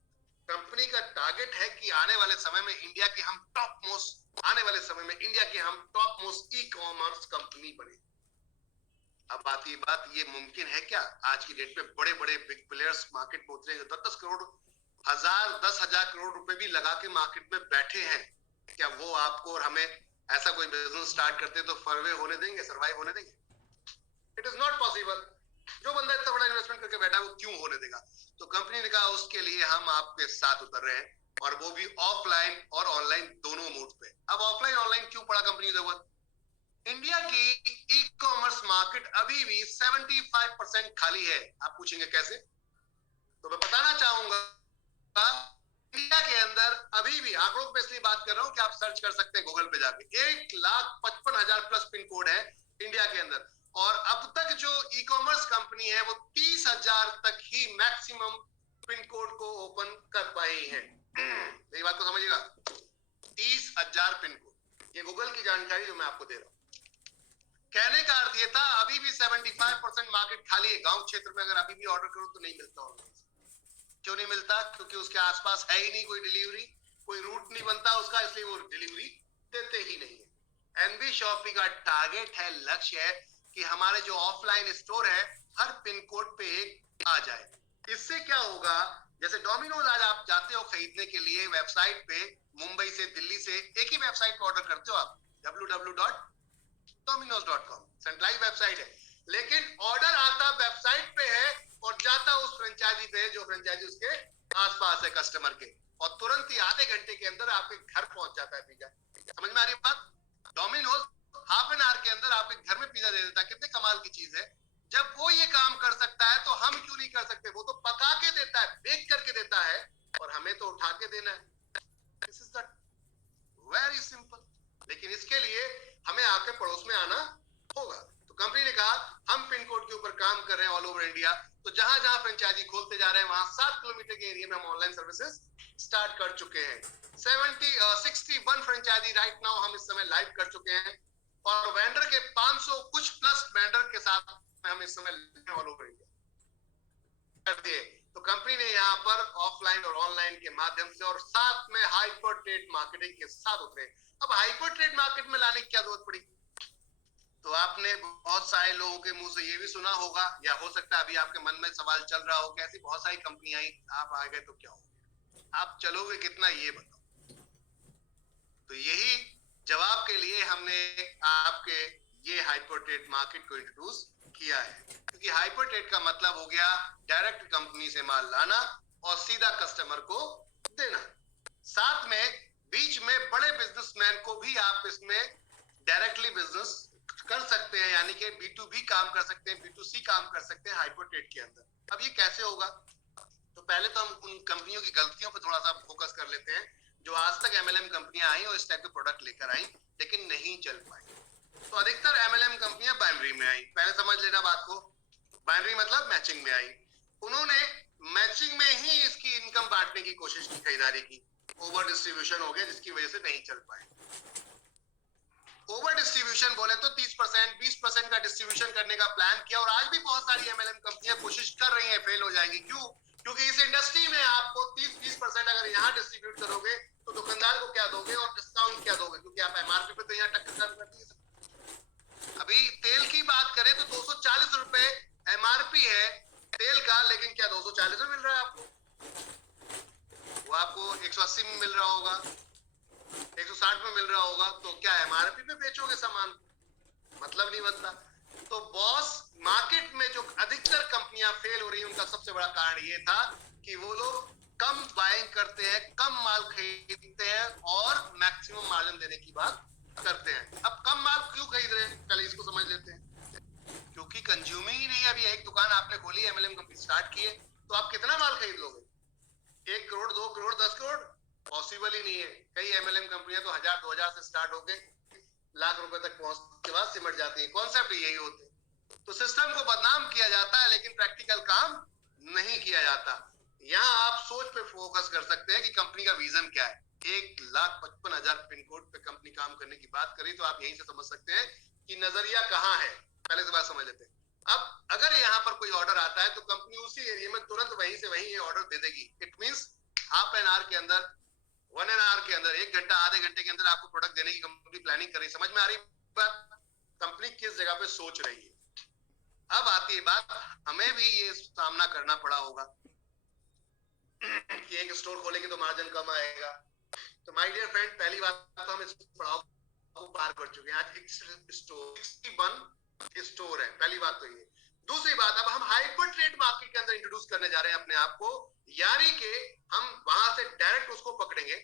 कंपनी का टारगेट है कि आने वाले समय में इंडिया की हम top most e commerce company बने। अब आती बात, ये मुमकिन है क्या? आज की डेट में बड़े बड़े बिग प्लेयर्स मार्केट में उतरे, 10 करोड़ 10,000 करोड़ रुपए भी लगा के मार्केट में बैठे हैं। क्या वो आपको और हमें ऐसा कोई बिजनेस स्टार्ट करते तो फर्वे होने देंगे, सरवाइव होने देंगे? It is not possible. जो बंदा इतना बड़ा इन्वेस्टमेंट करके बैठा है वो क्यों होने देगा? तो कंपनी ने कहा उसके लिए हम आपके साथ उतर रहे हैं, और वो भी ऑफलाइन और ऑनलाइन दोनों मोड पे। अब ऑफलाइन ऑनलाइन क्यों पड़ा कंपनी की जरूरत? इंडिया की ई कॉमर्स मार्केट अभी भी 75% खाली है। आप पूछेंगे कैसे? तो मैं बताना चाहूंगा, इंडिया के अंदर अभी भी, आंकड़ों पे इसलिए बात कर रहा हूं कि आप सर्च कर सकते हैं गूगल पे जाके, 1,55,000 प्लस पिन कोड है इंडिया के अंदर, और अब तक जो ई कॉमर्स कंपनी है वो 30,000 तक ही मैक्सिमम पिन कोड को ओपन कर पाई है। मेरी बात को समझिएगा, 30,000 पिन कोड, ये गूगल की जानकारी जो मैं आपको दे रहा हूं। कहने का अर्थ ये था अभी भी 75% मार्केट खाली है। गांव क्षेत्र में अगर अभी भी ऑर्डर करो तो नहीं मिलता ऑनलाइन। क्यों नहीं मिलता? क्योंकि उसके आसपास है ही नहीं कोई डिलीवरी, कोई रूट नहीं बनता उसका, इसलिए वो डिलीवरी देते ही नहीं है। एनबी शॉपी का टारगेट है, लक्ष्य है कि हमारे जो ऑफलाइन स्टोर है हर पिन कोड पे एक आ जाए। इससे क्या होगा, जैसे डोमिनोज आज आप जाते हो खरीदने के लिए वेबसाइट पे, मुंबई से दिल्ली से एक ही वेबसाइट पे ऑर्डर करते हो आप, www.dominos.com, सेंट्रलाइज वेबसाइट है, लेकिन ऑर्डर आता वेबसाइट पे है और जाता उस फ्रेंचाइजी पे जो फ्रेंचाइजी उसके आसपास है कस्टमर के, और तुरंत ही आधे घंटे के अंदर आपके घर पहुंच जाता है पिज्जा। समझ में आ रही बात? डोमिनोज हाफ एन आवर के अंदर आपके घर में पिज्जा दे देता है। कितने कमाल की चीज है। जब वो ये काम कर सकता है तो हम क्यों नहीं कर सकते? वो तो पका के देता है, बेक करके देता है, और हमें तो उठा के देना है। This is the very simple. लेकिन इसके लिए हमें आपके पड़ोस में आना होगा। तो कंपनी ने कहा हम पिन कोड के ऊपर काम कर रहे हैं ऑल ओवर इंडिया, तो जहां जहां फ्रेंचाइजी खोलते जा रहे हैं वहां 7 किलोमीटर के एरिया में हम ऑनलाइन सर्विसेज स्टार्ट कर चुके हैं। 61 फ्रेंचाइजी राइट नाउ हम इस समय लाइव कर चुके हैं, और वेंडर के 500 कुछ प्लस वेंडर के साथ हम इस समय ऑल ओवर इंडिया कर दिए। तो कंपनी ने यहाँ पर ऑफलाइन और ऑनलाइन के माध्यम से और साथ में हाइपर ट्रेड मार्केटिंग के साथ उतरे। अब हाइपर ट्रेड मार्केट में लाने की क्या जरूरत पड़ी? तो आपने बहुत सारे लोगों के मुंह से ये भी सुना होगा, या हो सकता है अभी आपके मन में सवाल चल रहा हो कि ऐसी बहुत सारी कंपनियां आई, आप आ गए तो क्या हो, आप चलोगे कितना ये बताओ। तो यही जवाब के लिए हमने आपके ये हाइपर ट्रेड मार्केट को इंट्रोड्यूस किया है, क्योंकि हाइपर ट्रेड का मतलब हो गया डायरेक्ट कंपनी से माल लाना और सीधा कस्टमर को देना। साथ में बीच में बड़े बिजनेसमैन को भी आप इसमें डायरेक्टली बिजनेस कर सकते हैं, यानी कि B2B काम कर सकते हैं, B2C काम कर सकते हैं हाइपर ट्रेड के अंदर। अब ये कैसे होगा? तो पहले तो हम उन कंपनियों की गलतियों पर थोड़ा सा फोकस कर लेते हैं जो आज तक MLM कंपनियां आई और इस टाइप के प्रोडक्ट लेकर आई लेकिन नहीं चल पाई। तो अधिकतर MLM कंपनियां बाइनरी में आई। पहले समझ लेना बात को, बाइनरी मतलब मैचिंग में आई। उन्होंने मैचिंग में ही इसकी इनकम बांटने की कोशिश की, खरीदारी की, ओवर डिस्ट्रीब्यूशन हो गया जिसकी वजह से नहीं चल पाए। ओवर डिस्ट्रीब्यूशन बोले तो 30% 20% का डिस्ट्रीब्यूशन करने का प्लान किया, और आज भी बहुत सारी MLM कंपनियां कोशिश कर रही हैं, फेल हो जाएंगी। क्यों? क्योंकि इस इंडस्ट्री में आपको 30-20% अगर यहाँ डिस्ट्रीब्यूट करोगे तो दुकानदार को क्या दोगे और डिस्काउंट क्या दोगे, क्योंकि आप MRP पे तो यहाँ टक्कर कर दी। अभी तेल की बात करें तो 240 रुपए MRP है तेल का, लेकिन क्या 240 में मिल रहा है आपको? वो आपको 180 में मिल रहा होगा, 160 में मिल रहा होगा। तो क्या MRP पे बेचोगे सामान? मतलब नहीं बनता। तो बॉस, मार्केट में जो अधिकतर कंपनियां फेल हो रही है उनका सबसे बड़ा कारण ये था कि वो लोग कम बाइंग करते हैं, कम माल खरीदते हैं और मैक्सिमम मार्जिन देने की बात करते हैं। अब कम माल क्यों खरीद रहे हैं, पहले इसको समझ लेते हैं। क्योंकि कंज्यूमिंग ही नहीं है। अभी एक दुकान आपने खोली, MLM कंपनी स्टार्ट की है, तो आप कितना माल खरीद लोगे? 1 करोड़, 2 करोड़, 10 करोड़? पॉसिबल ही नहीं है। कई MLM कंपनियां तो 1000-2000 से स्टार्ट होके लाख रुपए तक पहुंचने के बाद सिमट जाती है। कॉन्सेप्ट यही होते हैं। तो सिस्टम को बदनाम किया जाता है लेकिन प्रैक्टिकल काम नहीं किया जाता। यहाँ आप सोच पे फोकस कर सकते हैं कि कंपनी का विजन क्या है। 1,55,000 पिन कोड पे कंपनी काम करने की बात करी तो आप यहीं से समझ सकते हैं कि नजरिया कहाँ है। पहले से बात समझ लेते हैं। अब अगर यहाँ पर कोई ऑर्डर आता है तो कंपनी उसी एरिया में तुरंत वहीं से वहीं ये ऑर्डर दे देगी। It means half an hour के अंदर, 1 एन आवर के अंदर, 1 घंटा, आधे घंटे के अंदर आपको प्रोडक्ट देने की कंपनी प्लानिंग कर रही है। समझ में आ रही बात? कंपनी किस जगह पे सोच रही है। अब आती है बात, हमें भी ये सामना करना पड़ा होगा कि एक स्टोर खोलेंगे तो मार्जिन कम आएगा। तो माय डियर फ्रेंड, पहली बात तो हम इस पड़ाव को पार कर चुके हैं। आज एक स्टोर 61 स्टोर है, पहली बात तो ये। दूसरी बात, अब हम हाइपर ट्रेड मार्केट के अंदर इंट्रोड्यूस करने जा रहे हैं अपने आप को, यानी कि हम वहां से डायरेक्ट उसको पकड़ेंगे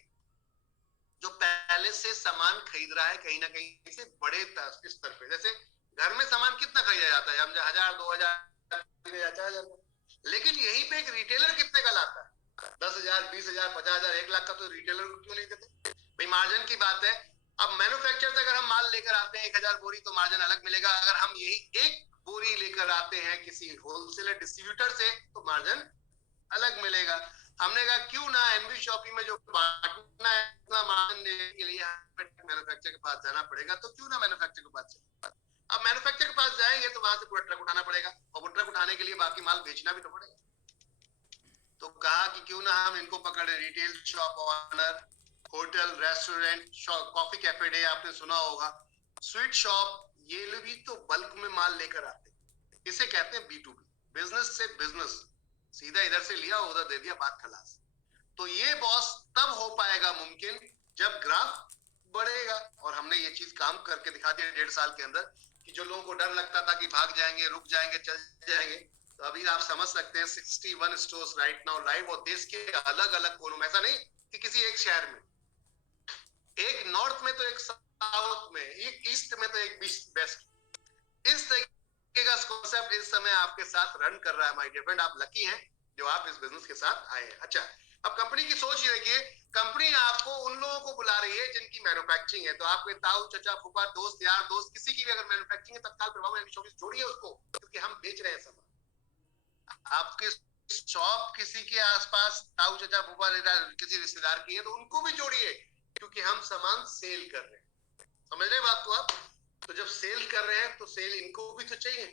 जो पहले से सामान खरीद रहा है कहीं ना कहीं से बड़े स्तर पे। जैसे घर में सामान कितना खरीदा जाता है, हम 1000, 2000, 4000, लेकिन यहीं पे एक रिटेलर कितने का लाता है? 10,000, 20,000, 50,000, 1 लाख का तो रिटेलर को क्यों नहीं देते भाई? मार्जिन की बात है। अब मैन्युफैक्चर से अगर हम माल लेकर आते हैं 1000 बोरी तो मार्जिन अलग मिलेगा। अगर हम यही 1 बोरी लेकर आते हैं किसी होलसेलर डिस्ट्रीब्यूटर से तो मार्जिन अलग मिलेगा। हमने कहा क्यों ना एनबी शॉपी में जो बांटना है इतना मार्जिन देने के लिए मैन्युफैक्चरर के पास जाना पड़ेगा, तो क्यों ना मैन्युफैक्चरर के पास चले। अब मैन्युफैक्चरर के पास जाएंगे तो वहां से पूरा ट्रक उठाना पड़ेगा, और वो ट्रक उठाने के लिए बाकी माल बेचना भी तो पड़ेगा। तो कहा कि क्यों ना हम इनको पकड़े, retail shop owner, hotel, restaurant, coffee cafe day आपने सुना होगा, स्वीट शॉप ये लोग भी तो बल्क में माल लेकर आते हैं, इसे कहते हैं B2B, बिजनेस से बिजनेस, सीधा इधर से लिया उधर दे दिया, बात खलास। तो ये बॉस तब हो पाएगा मुमकिन जब ग्राफ बढ़ेगा, और हमने ये चीज काम करके दिखा दिया 1.5 साल के अंदर, कि जो लोगों को डर लगता था कि भाग जाएंगे, रुक जाएंगे, चल जाएंगे, तो अभी आप समझ सकते हैं 61 स्टोर्स राइट नाउ लाइव, और देश के अलग अलग कोनों में, ऐसा नहीं कि किसी एक शहर में, एक नॉर्थ में तो एक साउथ में, एक ईस्ट में तो एक वेस्ट, इस तरीके का कॉन्सेप्ट इस समय आपके साथ रन कर रहा है माय डियर फ्रेंड। आप लकी हैं जो आप इस बिजनेस के साथ आए हैं। अच्छा, अब कंपनी की सोच ये देखिए, कंपनी आपको उन लोगों को बुला रही है जिनकी मैन्युफैक्चरिंग है, तो आपके ताऊ चाचा फूफा दोस्त यार दोस्त किसी की भी अगर मैन्युफैक्चरिंग है, तत्काल प्रभाव में जोड़िए उसको, क्योंकि हम बेच रहे हैं सामान। आपके शॉप किसी के आसपास ताऊ चाचा फूफा किसी रिश्तेदार की है तो उनको भी जोड़िए, क्योंकि हम सामान सेल कर रहे हैं। समझ रहे बात को आप? तो जब सेल कर रहे हैं तो सेल इनको भी तो चाहिए,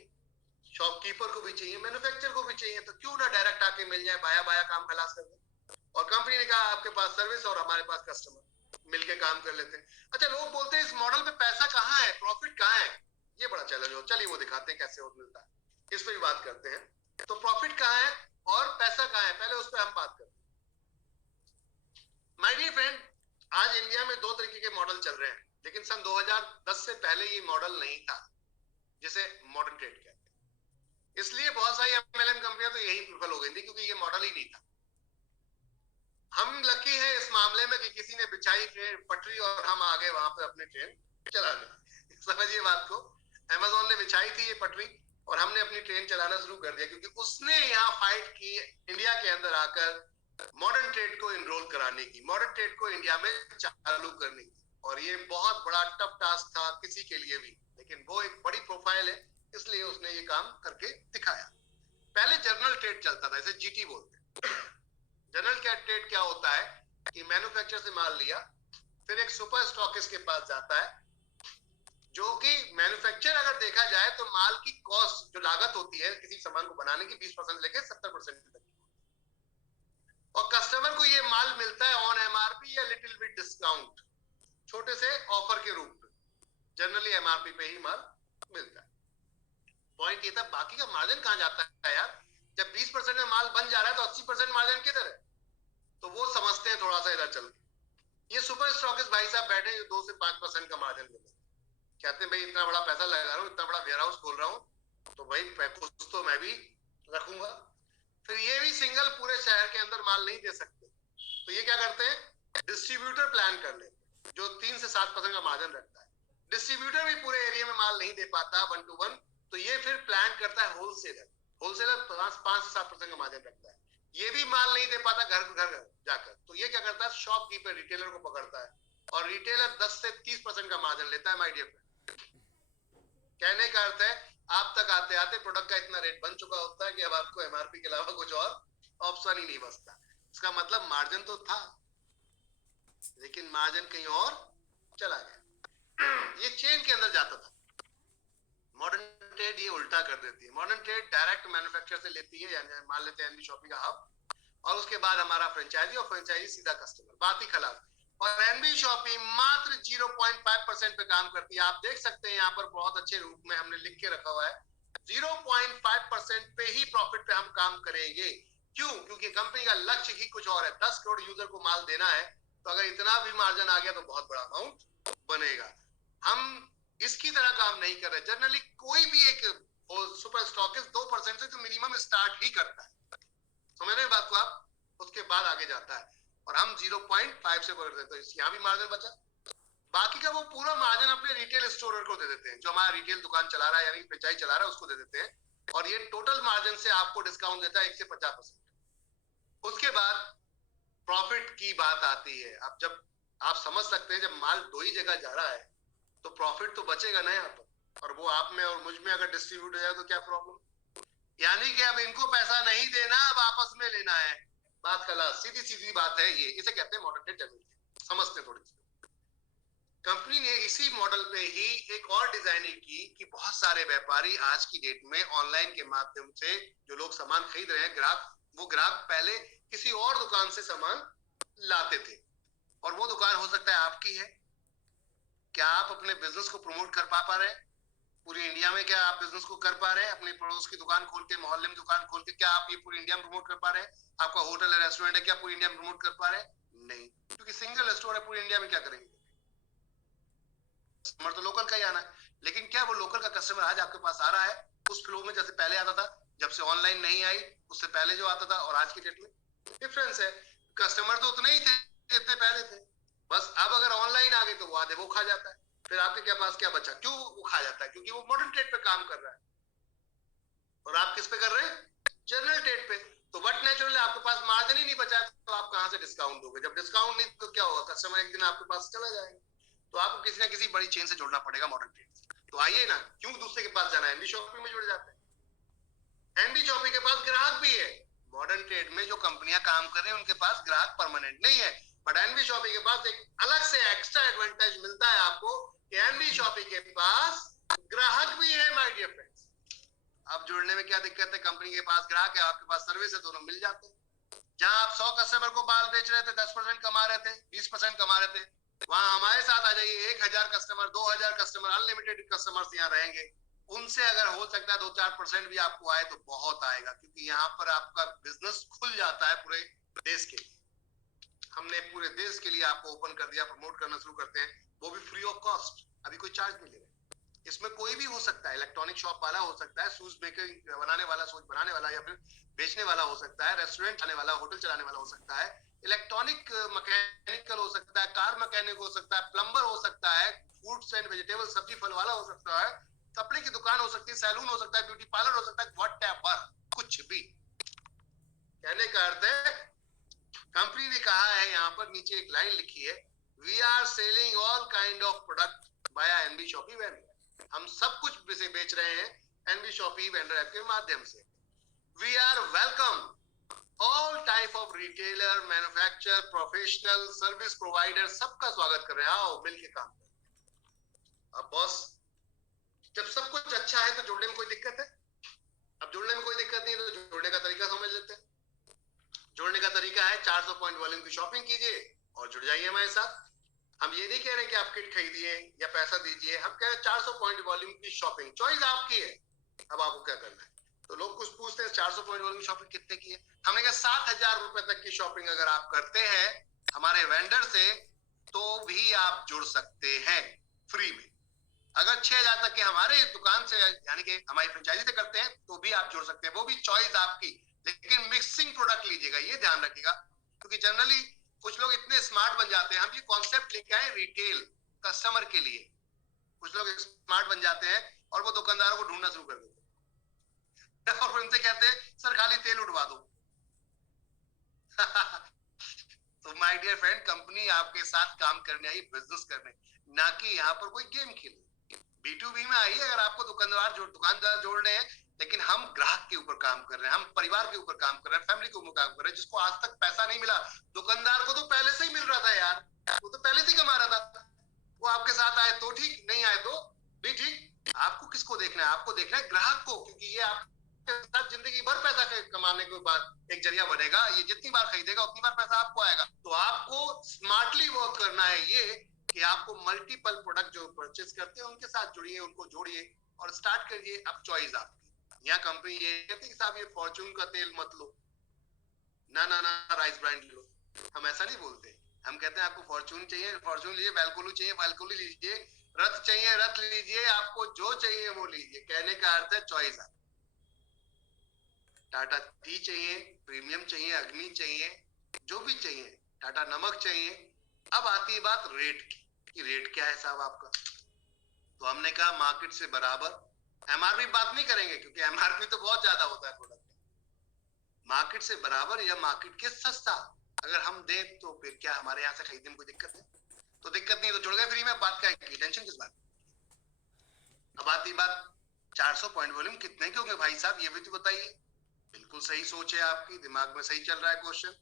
शॉपकीपर को भी चाहिए, मैन्युफैक्चरर को भी चाहिए, तो क्यों ना डायरेक्ट आके मिल जाए, बाया बाया काम खलास कर दे। और कंपनी ने कहा आपके पास सर्विस और हमारे पास कस्टमर, मिलके काम कर लेते हैं। अच्छा, लोग बोलते हैं इस मॉडल पे पैसा कहाँ है, प्रॉफिट कहाँ है, ये बड़ा चैलेंज हो, चलिए वो दिखाते हैं कैसे मिलता है, इस पर भी बात करते हैं। तो प्रॉफिट कहाँ है और पैसा कहाँ है, पहले उस पर हम बात करते हैं। माय डियर फ्रेंड, आज इंडिया में दो तरीके के मॉडल चल रहे हैं, लेकिन सन 2010 से पहले ये मॉडल नहीं था, जिसे मॉडर्न ट्रेड कहते हैं। इसलिए बहुत सारी एमएलएम कंपनियां तो यही विफल हो गई थी, क्योंकि ये मॉडल ही नहीं था। हम लकी हैं इस मामले में कि किसी ने बिछाई ट्रेन पटरी और हम आगे वहां पर अपनी ट्रेन चलाने। समझिए बात को, अमेज़न ने बिछाई थी ये पटरी और हमने अपनी ट्रेन चलाना शुरू कर दिया, क्योंकि उसने यहाँ फाइट की इंडिया के अंदर आकर मॉडर्न ट्रेड को इनरोल कराने की, मॉडर्न ट्रेड को इंडिया में चालू करने की। और ये बहुत बड़ा टफ टास्क था किसी के लिए भी, लेकिन वो एक बड़ी प्रोफाइल है, इसलिए उसने ये काम करके दिखाया। पहले जनरल ट्रेड चलता था, इसे जीटी बोलते हैं। जनरल ट्रेड क्या होता है कि मैन्युफैक्चरर से माल लिया, फिर एक सुपर स्टॉकिस्ट के पास जाता है, जो कि मैन्युफैक्चर अगर देखा जाए तो माल की कॉस्ट जो लागत होती है किसी सामान को बनाने की 20% लेके 70% तक, और कस्टमर को ये माल मिलता है ऑन एमआरपी या लिटिल बिट डिस्काउंट, छोटे से ऑफर के रूप में, जनरली एमआरपी पे ही माल मिलता है। पॉइंट ये था, बाकी का मार्जिन कहां जाता है यार, जब 20% में माल बन जा रहा है तो 80% मार्जिन किधर है, तो वो समझते हैं थोड़ा सा इधर चल के। ये सुपर स्टॉकिस्ट भाई साहब बैठे हैं 2 से 5% का मार्जिन लेते हैं, कहते हैं भाई इतना बड़ा पैसा लगा रहा हूँ, इतना बड़ा वेयर हाउस खोल रहा हूँ, तो भाई कुछ तो मैं भी रखूंगा। फिर ये भी सिंगल पूरे शहर के अंदर माल नहीं दे सकते, तो ये क्या करते हैं, डिस्ट्रीब्यूटर प्लान कर लेते हैं जो 3 से 7% का मार्जिन रखता है। डिस्ट्रीब्यूटर भी पूरे एरिया में माल नहीं दे पाता 1 to 1, तो ये फिर प्लान करता है होलसेलर, होलसेलर 5 से 7% का मार्जिन रखता है, ये भी माल नहीं दे पाता घर घर जाकर, तो ये क्या करता है, शॉपकीपर रिटेलर को पकड़ता है, और रिटेलर 10 से 30% का मार्जिन लेता है। माय डियर फ्रेंड, कहने का अर्थ है आप तक आते आते प्रोडक्ट का इतना रेट बन चुका होता है कि अब आपको एमआरपी के अलावा कुछ और ऑप्शन ही नहीं बचता। इसका मतलब मार्जिन तो था, लेकिन मार्जिन कहीं और चला गया। ये चेन के अंदर जाता था। मॉडर्न ट्रेड ये उल्टा कर देती है, मॉडर्न ट्रेड डायरेक्ट मैन्युफैक्चरर से लेती है, यानी मान लेते हैं एनबी शॉपिंग का हब, और उसके बाद हमारा फ्रेंचाइजी, और फ्रेंचाइजी सीधा कस्टमर, बात ही खलास। और एनबी शॉपिंग मात्र 0.5% पे काम करती है। आप देख सकते हैं यहाँ पर बहुत अच्छे रूप में हमने लिख के रखा हुआ है, 0.5% पे ही प्रॉफिट पे हम काम करेंगे। क्यों? क्योंकि कंपनी का लक्ष्य ही कुछ और है, 10 करोड़ यूजर को माल देना है, तो अगर इतना भी मार्जिन आ गया तो बहुत बड़ा अमाउंट बनेगा। हम इसकी तरह काम नहीं कर रहे। जनरली कोई भी एक सुपर स्टॉकिस्ट 2% से तो मिनिमम स्टार्ट ही करता है, समझ रहे हैं बात को आप, उसके बाद आगे जाता है, और हम 0.5 से पकड़ देते हैं, यहाँ भी मार्जिन बचा, बाकी का वो पूरा मार्जिन अपने रिटेल स्टोर को दे देते हैं, जो हमारा रिटेल दुकान चला रहा है यानी फ्रेंचाइज चला रहा है उसको दे देते हैं, और ये टोटल मार्जिन से आपको डिस्काउंट देता है 1 से 50%। उसके बाद प्रॉफिट की बात आती है। अब जब आप समझ सकते हैं, जब माल 2 ही जगह जा रहा है तो प्रॉफिट तो बचेगा ना यहाँ पर, और वो आप में और मुझ में अगर डिस्ट्रीब्यूट हो जाए तो क्या प्रॉब्लम, यानी कि अब इनको पैसा नहीं देना, अब आपस में लेना है, बात खलास, सीधी सीधी बात है ये, इसे कहते हैं मॉडर्न ट्रेड जनरल। समझते हैं थोड़ी सी। कंपनी ने इसी मॉडल पे ही एक और डिजाइनिंग की कि बहुत सारे व्यापारी आज की डेट में ऑनलाइन के माध्यम से जो लोग सामान खरीद रहे हैं, ग्राहक, वो ग्राहक पहले किसी और दुकान से सामान लाते थे, और वो दुकान हो सकता है आपकी है, क्या आप अपने बिजनेस को प्रमोट कर पा रहे हैं पूरी इंडिया में? क्या आप बिजनेस को कर पा रहे हैं? अपने पड़ोस की दुकान खोल के, मोहल्ले में दुकान खोल के, क्या आप ये पूरी इंडिया में प्रमोट कर पा रहे हैं? आपका होटल है, रेस्टोरेंट है, क्या पूरी इंडिया में प्रमोट कर पा रहे हैं? नहीं, क्योंकि सिंगल स्टोर है पूरी इंडिया में, क्या करेंगे? कस्टमर तो लोकल का ही आना है, लेकिन क्या वो लोकल का कस्टमर आज आपके पास आ रहा है उस फ्लो में जैसे पहले आता था? जब से ऑनलाइन नहीं आई उससे पहले जो आता था और आज की डेट में डिफरेंस है। कस्टमर तो उतने ही थे जितने पहले थे, बस अब अगर ऑनलाइन आ गए तो वो आधे वो खा जाता है। फिर आपके क्या पास क्या बचा? क्यों वो खा जाता है? क्योंकि वो मॉडर्न ट्रेड पे काम कर रहा है और आप किस पे कर रहे हैं? जनरल ट्रेड पे। तो बट नेचुरली आपके पास मार्जिन ही नहीं बचा तो आप कहां से डिस्काउंट दोगे? जब डिस्काउंट नहीं तो क्या होगा? कस्टमर एक दिन आपके पास चला जाएगा। तो आपको किसी ना किसी बड़ी चेन से जुड़ना पड़ेगा मॉडर्न ट्रेड से। तो आइए ना, क्यों दूसरे के पास जाना है? एनबी शॉपिंग में जुड़ जाते हैं। एनबी शॉपिंग के पास ग्राहक भी है। मॉडर्न ट्रेड में जो कंपनियां काम कर रही हैं उनके पास ग्राहक परमानेंट नहीं है, बट एनबी शॉपिंग के पास एक अलग से एक्स्ट्रा एडवांटेज मिलता है आपको कि एनबी शॉपिंग के पास ग्राहक भी है। माय डियर फ्रेंड्स, अब जुड़ने में क्या दिक्कत है? कंपनी के पास ग्राहक है, आपके पास सर्विस है, दोनों मिल जाते हैं। जहां आप 100 कस्टमर को बाल बेच रहे थे, 10% कमा रहे थे, 20% कमा रहे थे, वहां हमारे साथ आ जाइए, 1000 कस्टमर, 2000 कस्टमर, अनलिमिटेड कस्टमर्स यहाँ रहेंगे। उनसे अगर हो सकता है 2-4% भी आपको आए तो बहुत आएगा, क्योंकि यहाँ पर आपका बिजनेस खुल जाता है पूरे देश के लिए। हमने पूरे देश के लिए आपको ओपन कर दिया, प्रमोट करना शुरू करते हैं, वो भी फ्री ऑफ कॉस्ट। अभी कोई चार्ज नहीं ले रहे। इसमें कोई भी हो सकता है, इलेक्ट्रॉनिक शॉप वाला हो सकता है, शूज मेकर बनाने वाला, शूज बनाने वाला, या फिर बेचने वाला हो सकता है, रेस्टोरेंट चलाने वाला, होटल चलाने वाला हो सकता है, इलेक्ट्रॉनिक मैकेनिकल हो सकता है, कार मैकेनिक हो सकता है, प्लम्बर हो सकता है, फ्रूट्स एंड वेजिटेबल सब्जी फल वाला हो सकता है, कपड़े की दुकान हो सकती है, सैलून हो सकता है, ब्यूटी पार्लर हो सकता है, व्हाटएवर, कुछ भी। कहने का अर्थ है, कंपनी ने कहा है, यहाँ पर नीचे एक लाइन लिखी है, we are selling all kind of product by NB Shoppy vendor. हम सब कुछ बेच रहे हैं एनबी शॉपी वेंडर ऐप के माध्यम से। We are welcome all type of retailer, manufacturer, professional, service provider, सबका स्वागत कर रहे हैं। आओ मिल के काम करें। अब बॉस, जब सब कुछ अच्छा है तो जुड़ने में कोई दिक्कत है? अब जुड़ने में कोई दिक्कत नहीं है तो जुड़ने का तरीका समझ लेते हैं। जुड़ने का तरीका है 400 पॉइंट वॉल्यूम की शॉपिंग कीजिए और जुड़ जाइए हमारे साथ। हम ये नहीं कह रहे कि आप किट खरीदिए या पैसा दीजिए, हम कह रहे हैं 400 पॉइंट वॉल्यूम की शॉपिंग, चॉइस आपकी है। अब आपको क्या करना है? तो लोग कुछ पूछते हैं 400 पॉइंट वॉल्यूम की शॉपिंग कितने की है? हमने कहा 7,000 रुपए तक की शॉपिंग अगर आप करते हैं हमारे वेंडर से तो भी आप जुड़ सकते हैं फ्री में। अगर 6,000 तक के हमारे दुकान से यानी कि हमारी फ्रेंचाइजी से करते हैं तो भी आप जुड़ सकते हैं, वो भी चॉइस आपकी, लेकिन मिक्सिंग प्रोडक्ट लीजिएगा, ये ध्यान रखिएगा। क्योंकि जनरली कुछ लोग इतने स्मार्ट बन जाते हैं, हम ये कॉन्सेप्ट लेके आए रिटेल कस्टमर के लिए, कुछ लोग स्मार्ट बन जाते हैं और वो दुकानदारों को ढूंढना शुरू कर देते हैं और उनसे कहते हैं सर खाली तेल उठवा दो। तो माय डियर फ्रेंड, कंपनी आपके साथ काम करने आई बिजनेस करने, ना कि यहाँ पर कोई गेम खेलने। B2B में आइए, अगर आपको दुकानदार जोड़ने हैं, लेकिन हम ग्राहक के ऊपर काम कर रहे हैं, हम परिवार के ऊपर काम कर रहे हैं, फैमिली के ऊपर काम कर रहे हैं। जिसको आज तक पैसा नहीं मिला, दुकानदार को तो पहले से ही मिल रहा था यार, वो तो पहले से ही कमा रहा था। वो आपके साथ आए तो ठीक, नहीं आए तो भी ठीक। आपको किसको देखना है? आपको देखना है ग्राहक को, क्योंकि ये आपके साथ जिंदगी भर पैसा कमाने के बाद एक जरिया बनेगा। ये जितनी बार खरीदेगा उतनी बार पैसा आपको आएगा। तो आपको स्मार्टली वर्क करना है ये कि आपको मल्टीपल प्रोडक्ट जो परचेज करते हैं उनके साथ जुड़िए, उनको जोड़िए और स्टार्ट करिए। अब चॉइस आपकी। यहाँ कंपनी ये कहती है कि साहब ये फॉर्चून का तेल मत लो, ना ना ना राइस ब्रांड लो। हम ऐसा नहीं बोलते, हम कहते हैं आपको फॉर्चून चाहिए फॉर्चून लीजिए, वैल्कोलू चाहिए वैल्कोलू लीजिए, रथ चाहिए रथ लीजिए, आपको जो चाहिए वो लीजिए। कहने का अर्थ है चॉइस है। टाटा टी चाहिए, प्रीमियम चाहिए, अग्नि चाहिए, जो भी चाहिए, टाटा नमक चाहिए। अब आती है बात रेट की, कि रेट क्या है साहब आपका? तो हमने कहा मार्केट से बराबर। एमआरपी बात नहीं करेंगे क्योंकि एमआरपी तो बहुत ज्यादा होता है प्रोडक्ट। मार्केट से बराबर या मार्केट के सस्ता अगर हम दें तो फिर क्या हमारे यहाँ से खरीदने में कोई दिक्कत है? तो दिक्कत नहीं, तो जुड़ गए फ्री में, बात क्या है, टेंशन किस बात? अब आती बात 400 पॉइंट वॉल्यूम कितने के होंगे भाई साहब, ये भी तो बताइए। बिल्कुल सही सोच है आपकी, दिमाग में सही चल रहा है क्वेश्चन।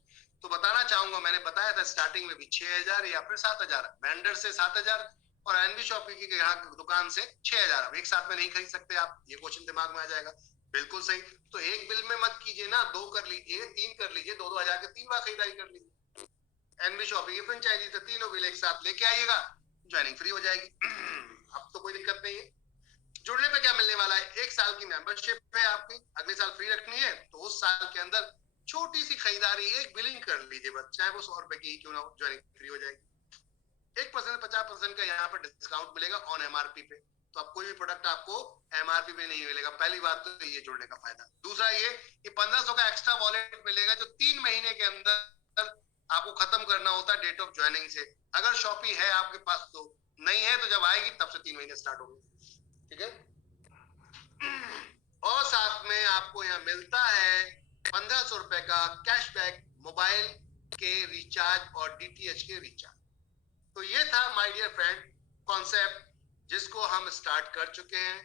तो बताना चाहूंगा, मैंने बताया था स्टार्टिंग में भी 6,000 या फिर 7,000, वेंडर से 7,000 और एनबी शॉपिंग की ग्राहक दुकान से 6,000। एक साथ में नहीं खरीद सकते आप, ये क्वेश्चन दिमाग में आ जाएगा। बिल्कुल सही। तो एक बिल में मत कीजिए ना, 2 कर लीजिए, 3 कर लीजिए, 2-2 हजार के 3 बार खरीदारी कर लीजिए। एनबी शॉपिंग की फ्रेंचाइजी से तीनों बिल एक साथ लेके आइएगा, ज्वाइनिंग फ्री हो जाएगी। अब तो कोई दिक्कत नहीं है। जुड़ने पे क्या मिलने वाला है, 1 साल की मेंबरशिप है आपकी, अगले साल फ्री रखनी है तो उस साल के अंदर छोटी सी खरीदारी, एक बिलिंग कर लीजिए बस, चाहे वो 100 रुपए की क्यों ना हो, ज्वाइनिंग फ्री हो जाएगी। 1% 50% का यहाँ पर डिस्काउंट मिलेगा ऑन एमआरपी पे। तो अब कोई भी प्रोडक्ट आपको एमआरपी पे नहीं मिलेगा। पहली बात तो ये जुड़ने का फायदा। दूसरा ये कि 1500 का एक्स्ट्रा वॉलेट मिलेगा जो 3 महीने के अंदर आपको खत्म करना होता है डेट ऑफ ज्वाइनिंग से। अगर शॉपी है आपके पास तो, नहीं है तो जब आएगी तब से 3 महीने स्टार्ट होंगे। ठीक है। और साथ में आपको यहाँ मिलता है 1500 रुपए का कैशबैक मोबाइल के रिचार्ज और डीटीएच के रिचार्ज। तो ये था माय डियर फ्रेंड कॉन्सेप्ट जिसको हम स्टार्ट कर चुके हैं।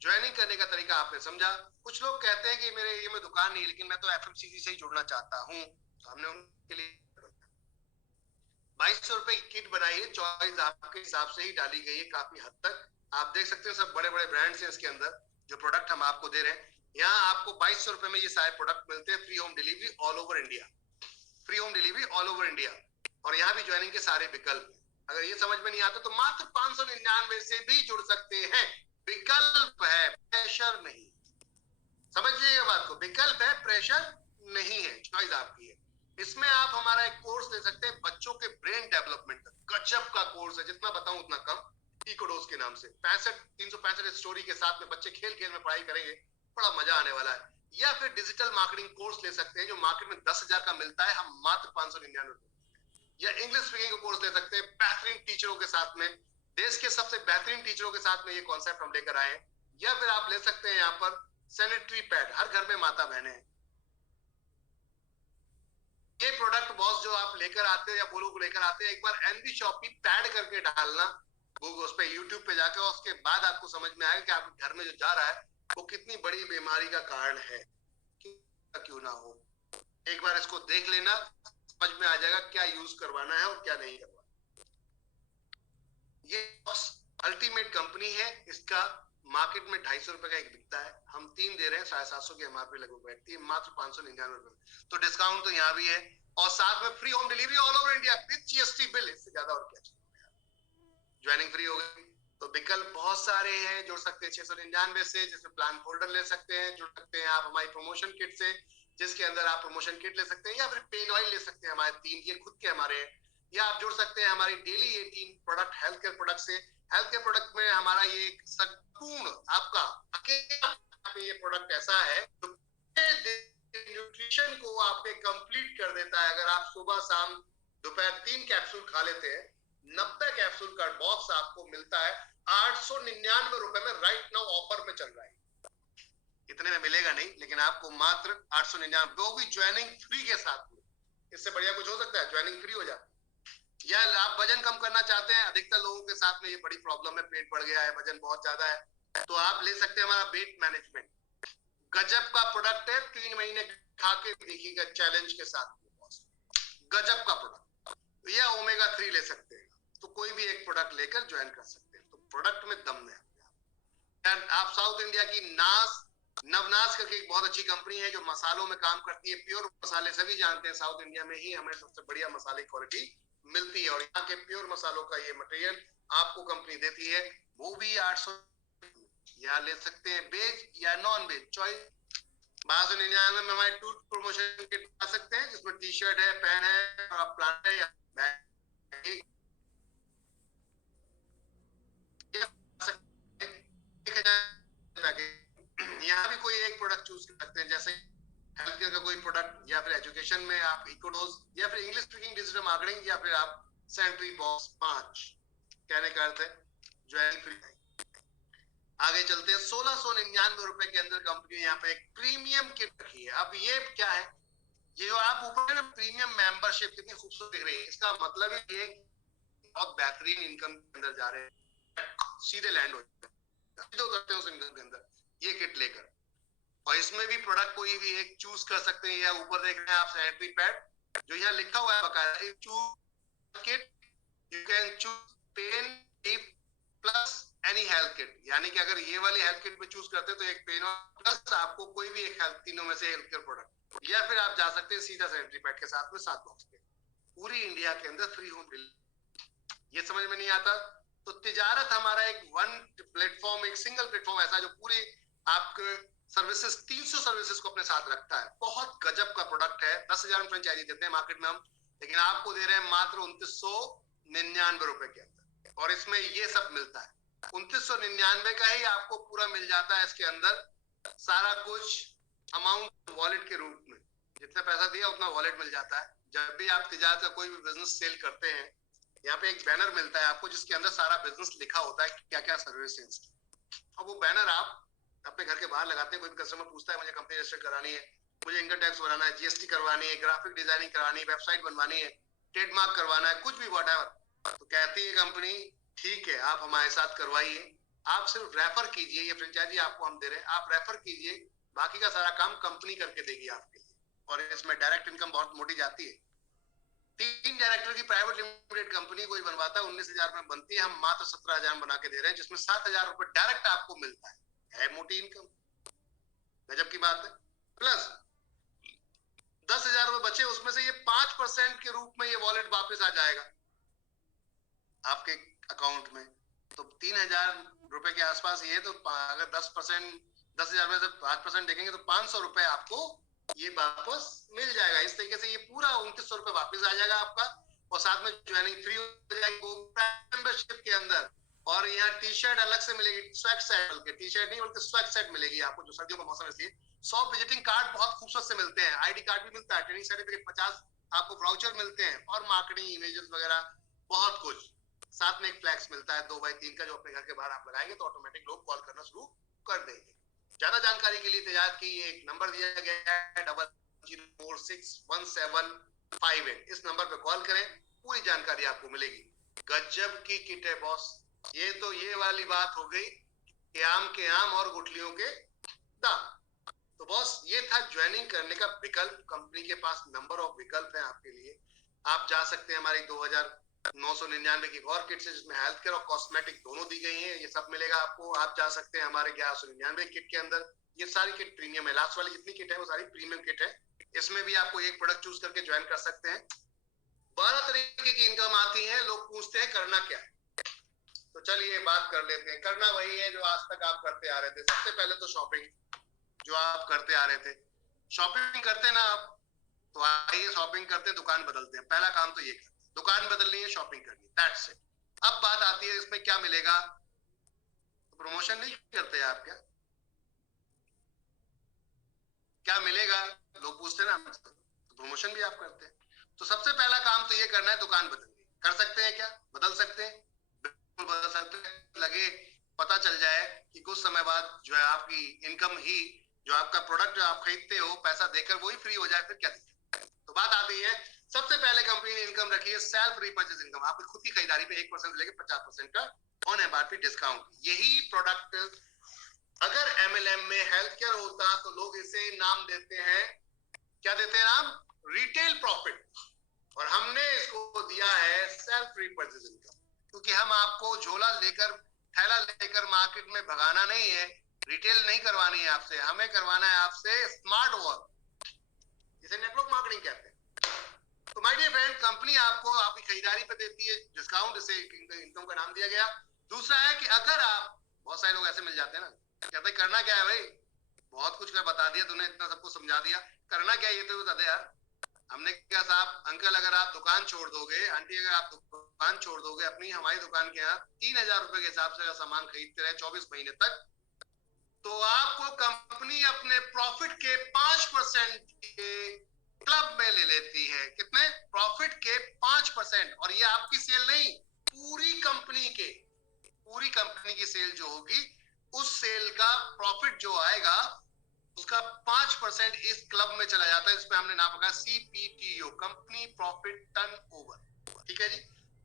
ज्वाइनिंग करने का तरीका आपने समझा। कुछ लोग कहते हैं कि मेरे एरिया में दुकान नहीं है लेकिन मैं तो एफएमसीजी से ही जुड़ना चाहता हूँ, तो हमने उनके लिए 2200 रुपए की किट बनाई है। चॉइस आपके हिसाब से ही डाली गई है काफी हद तक। आप देख सकते हैं सब बड़े बड़े ब्रांड्स हैं इसके अंदर। जो प्रोडक्ट हम आपको दे रहे हैं, यहाँ आपको 2200 रुपए में ये सारे प्रोडक्ट मिलते हैं। Free home delivery all over India, free home delivery all over India. और यहाँ भी ज्वाइनिंग के सारे विकल्प। अगर ये समझ में नहीं आता तो मात्र 599 से भी जुड़ सकते हैं। विकल्प है, प्रेशर नहीं। समझ लीजिए बात को, विकल्प है, प्रेशर नहीं है, चॉइस आपकी है। इसमें आप हमारा एक कोर्स ले सकते हैं बच्चों के ब्रेन डेवलपमेंट का। गजब का कोर्स है, जितना बताऊं उतना कम। इकोडोस के नाम से 365 स्टोरी के साथ में बच्चे खेल खेल में पढ़ाई करेंगे, बड़ा मजा आने वाला है। या फिर डिजिटल मार्केटिंग कोर्स ले सकते हैं जो मार्केट में 10,000 का मिलता है, हम मात्र 599। या इंग्लिश स्पीकिंग का कोर्स ले सकते हैं बेहतरीन टीचरों के साथ में, देश के सबसे बेहतरीन टीचरों के साथ में ये कॉन्सेप्ट हम लेकर आए हैं। या फिर आप ले सकते हैं यहाँ पर सैनिटरी पैड, हर घर में माता बहने हैं। ये प्रोडक्ट बॉस जो आप लेकर आते हैं या वो लोग लेकर आते हैं, एक बार एनबी शॉपी पैड करके डालना गूगल उस पे यूट्यूब पे जाकर, उसके बाद आपको समझ में आएगा कि आपके घर में जो जा रहा है वो कितनी बड़ी बीमारी का कारण है, क्यों ना हो। एक बार इसको देख लेना, समझ में आ जाएगा क्या यूज करवाना है और क्या नहीं करवाना। ये अल्टीमेट कंपनी है, इसका मार्केट में 250 रुपए का एक बिकता है, हम 3 दे रहे हैं 750 की एमआरपी लगभग बैठती है, मात्र 599 रुपए। तो डिस्काउंट तो यहाँ भी है और साथ में free home delivery all over India with GST bill. इससे ज्यादा और क्या चाहिए। ज्वाइनिंग फ्री हो गई तो विकल्प बहुत सारे हैं। जुड़ सकते हैं 699 से, जिसमें प्लान फोल्डर ले सकते हैं। जुड़ सकते हैं आप हमारी प्रमोशन किट से, जिसके अंदर आप प्रमोशन किट ले सकते हैं, या फिर पेन ऑयल ले सकते हैं हमारे 3, ये खुद के हमारे हैं। या आप जुड़ सकते हैं हमारी daily 18 product health care product से। हेल्थ केयर प्रोडक्ट में हमारा ये संपूर्ण आपका अकेला ये प्रोडक्ट ऐसा है जो न्यूट्रिशन को आपके कंप्लीट कर देता है। अगर आप सुबह शाम दोपहर 3 कैप्सूल खा लेते हैं, 90 कैप्सूल का बॉक्स आपको मिलता है 899 रुपए में। राइट नाउ ऑफर में चल रहा है, इतने में मिलेगा नहीं, लेकिन आपको मात्र 899, वो भी ज्वाइनिंग फ्री के साथ में। इससे बढ़िया कुछ हो सकता है? ज्वाइनिंग फ्री हो जाती है। या आप वजन कम करना चाहते हैं, अधिकतर लोगों के साथ में ये बड़ी प्रॉब्लम है, पेट बढ़ गया है, वजन बहुत ज्यादा है, तो आप ले सकते हैं हमारा वेट मैनेजमेंट। गजब का प्रोडक्ट है, 3 महीने खा के देखिएगा चैलेंज के साथ, गजब का प्रोडक्ट। या ओमेगा 3 ले सकते हैं, तो कोई भी एक प्रोडक्ट लेकर ज्वाइन कर सकते हैं। तो प्रोडक्ट में दम है। आप साउथ इंडिया की नवनास करके एक बहुत अच्छी कंपनी है जो मसालों में काम करती है, प्योर मसाले सभी जानते हैं, साउथ इंडिया में ही हमें सबसे बढ़िया मसाले क्वालिटी मिलती है। और यहाँ के प्योर मसालों का ये मटेरियल आपको कंपनी देती है, वो भी 800। यहाँ ले सकते हैं वेज या नॉन वेज, चॉइस। 1299 में हमारे टूर प्रमोशन किट आ सकते हैं, जिसमें टी शर्ट है, पेन है, और प्लांट है, या यहाँ भी कोई एक प्रोडक्ट चूज कर सकते हैं, जैसे हेल्थ केयर का कोई प्रोडक्ट, या फिर एजुकेशन में आप इकोडोज, या फिर इंग्लिश स्पीकिंग डिजिटल मार्केटिंग, या फिर आप सैनिटरी बॉक्स 5। कहने का अर्थ है ज्वाइनिंग फ्री। आगे चलते हैं। 1699 रुपए के अंदर कंपनी ने यहाँ पे एक प्रीमियम किट रखी है। अब ये क्या है, ये जो आप ऊपर प्रीमियम मेंबरशिप कितनी खूबसूरत दिख रही है, इसका मतलब ये बहुत बेहतरीन इनकम के अंदर जा रहे हैं, सीधे लैंड हो करते हैं उस इनकम के अंदर ये किट लेकर। और इसमें भी प्रोडक्ट कोई भी एक चूज कर सकते हैं। या ऊपर देख रहे हैं आप सैनिटरी पैड, जो यहाँ लिखा हुआ है बकायदा, choose kit you can choose pen tip plus any health kit. यानी कि अगर ये वाली हेल्थ किट में चूज करते हैं तो एक पेन प्लस आपको कोई भी एक हेल्थ, तीनों में से हेल्थ केयर प्रोडक्ट। या फिर आप जा सकते हैं सीधा सैनिटरी पैड के साथ में 7 बॉक्स पे। पूरी इंडिया के अंदर फ्री होम डिलीवरी। ये समझ में नहीं आता तो तिजारत हमारा एक वन प्लेटफॉर्म, एक सिंगल प्लेटफॉर्म ऐसा जो पूरी आपके सर्विसेज 300 सर्विसेज को अपने साथ रखता है। बहुत गजब का प्रोडक्ट है। 10,000 फ्रेंचाइजी देते हैं मार्केट में हम, लेकिन आपको दे रहे हैं मात्र 2999 रुपए के अंदर, और इसमें ये सब मिलता है। 2999 का ही आपको पूरा मिल जाता है। इसके अंदर सारा कुछ अमाउंट वॉलेट के रूप में, जितना पैसा दिया उतना वॉलेट मिल जाता है। जब भी आप तिजारत का कोई भी बिजनेस सेल करते हैं, यहाँ पे एक बैनर मिलता है आपको जिसके अंदर सारा बिजनेस लिखा होता है, क्या क्या सर्विस है इसकी। अब वो बैनर आप अपने घर के बाहर लगाते हैं। कोई भी कस्टमर पूछता है मुझे कंपनी रजिस्टर करानी है, मुझे इनकम टैक्स भराना है, जीएसटी करवानी है, ग्राफिक डिजाइनिंग करानी है, वेबसाइट बनवानी है, ट्रेडमार्क करवाना है, कुछ भी व्हाटएवर, तो कहती है कंपनी ठीक है आप हमारे साथ करवाइए, आप सिर्फ रेफर कीजिए, ये फ्रेंचाइजी आपको हम दे रहे हैं, आप रेफर कीजिए, बाकी का सारा काम कंपनी करके देगी आपके लिए। और इसमें डायरेक्ट इनकम बहुत मोटी जाती है। 3 डायरेक्टर की प्राइवेट लिमिटेड कंपनी कोई बनवाता है 19,000 में बनती है, हम मात्र 17,000 बना के दे रहे हैं, जिसमें 7,000 रुपए डायरेक्ट आपको मिलता है मोटी इनकम। गजब की बात है। प्लस 10,000 रुपए बचे, उसमें से ये 5% के रूप में ये वॉलेट वापस आ जाएगा आपके अकाउंट में। तो 3,000 रुपए के आसपास ये, तो अगर 10,000 में से 5% देखेंगे तो 500 रुपए आपको ये वापस मिल जाएगा। इस तरीके से ये पूरा 2900 रुपए वापस आ जाएगा आपका, और साथ में ज्वाइनिंग फ्री हो जाएगी मेंबरशिप के अंदर। और यहाँ टी शर्ट अलग से मिलेगी, स्वैग सेट, बल्कि टी शर्ट नहीं बल्कि स्वैग सेट मिलेगी आपको, जो सर्दियों का मौसम है इसलिए। 100 विजिटिंग कार्ड बहुत खूबसूरत से मिलते हैं, आईडी कार्ड भी मिलता है, ट्रेनिंग सर्टिफिकेट 50 आपको वाउचर मिलते हैं, और मार्केटिंग इमेजेस वगैरह बहुत कुछ। साथ में एक फ्लैक्स मिलता है 2x3 का, जो अपने घर के बाहर आप लगाएंगे तो ऑटोमेटिक लोग कॉल करना शुरू कर देंगे। ज्यादा जानकारी के लिए तिजारत की एक नंबर दिया गया है 00461758, इस नंबर पे कॉल करें, पूरी जानकारी आपको मिलेगी। गजब की किट है बॉस। ये तो ये वाली बात हो गई कि आम के आम और गुठलियों के दाम। तो बॉस ये था ज्वाइनिंग करने का विकल्प। कंपनी के पास नंबर ऑफ विकल्प है आपके लिए। आप जा सकते हैं हमारी 2,999 की और किट से, जिसमें हेल्थ केयर और कॉस्मेटिक दोनों दी गई हैं, ये सब मिलेगा आपको। आप जा सकते हैं हमारे 1199 किट के अंदर, ये सारी किट प्रीमियम है। लास्ट वाली जितनी किट है वो सारी प्रीमियम किट है। इसमें भी आपको एक प्रोडक्ट चूज करके ज्वाइन कर सकते हैं। 12 तरीके की इनकम आती है। लोग पूछते हैं करना क्या है, तो चलिए बात कर लेते हैं। करना वही है जो आज तक आप करते आ रहे थे। सबसे पहले तो शॉपिंग, जो आप करते आ रहे थे। शॉपिंग करते ना आप, तो आइए शॉपिंग करते, दुकान बदलते हैं। पहला काम तो ये करते, दुकान बदलनी है, शॉपिंग करनी, दैट्स इट। अब बात आती है इसमें क्या मिलेगा। तो प्रमोशन नहीं करते आप क्या? क्या मिलेगा लोग पूछते हैं ना, तो प्रमोशन भी आप करते हैं। तो सबसे पहला काम तो ये करना है, दुकान बदलनी। कर सकते हैं क्या? बदल सकते हैं, बिल्कुल बदल सकते हैं। लगे पता चल जाए कि कुछ समय बाद जो है आपकी इनकम ही, जो आपका प्रोडक्ट जो आप खरीदते हो पैसा देकर, वही फ्री हो जाए, फिर क्या दिक्कत है? तो बात आती है, सबसे पहले कंपनी ने इनकम रखी है सेल्फ रीपर्चेज इनकम। आपकी खुद की खरीदारी पे 1% लेके 50% का ऑन एमआरपी डिस्काउंट। यही प्रोडक्ट अगर एमएलएम में हेल्थ केयर होता तो लोग इसे नाम देते हैं, क्या देते हैं नाम? Retail profit. और हमने इसको दिया है सेल्फ रीपर्चेज इनकम, क्योंकि हम आपको झोला लेकर, थैला लेकर मार्केट में भगाना नहीं है, रिटेल नहीं करवानी है आपसे, हमें करवाना है आपसे स्मार्ट वर्क, जिसे नेटवर्क मार्केटिंग कहते हैं। तो माय डियर फ्रेंड, कंपनी आपको आपकी खरीदारी पे देती है डिस्काउंट, इसे इनकम का नाम दिया गया। दूसरा है कि अगर आप, बहुत सारे लोग ऐसे मिल जाते हैं ना, कहते हैं करना क्या है भाई, बहुत कुछ कर बता दिया तूने, इतना सब कुछ समझा दिया, करना क्या है ये तो बता दे यार। हमने क्या साहब, अंकल अगर आप दुकान छोड़ दोगे, आंटी अगर आप दुकान छोड़ दोगे अपनी, हमारी दुकान के यहाँ 3,000 रुपए के हिसाब से अगर सामान खरीदते रहे 24 महीने तक, तो आपको कंपनी अपने प्रॉफिट के 5% के क्लब में ले लेती है। कितने? प्रॉफिट के 5%। और ये आपकी सेल नहीं, पूरी कंपनी के, पूरी कंपनी की सेल जो होगी, उस सेल का प्रॉफिट जो आएगा उसका 5% इस क्लब में चला जाता है। इसमें हमने नाम रखा CPTO, कंपनी प्रॉफिट टर्नओवर। ठीक है जी,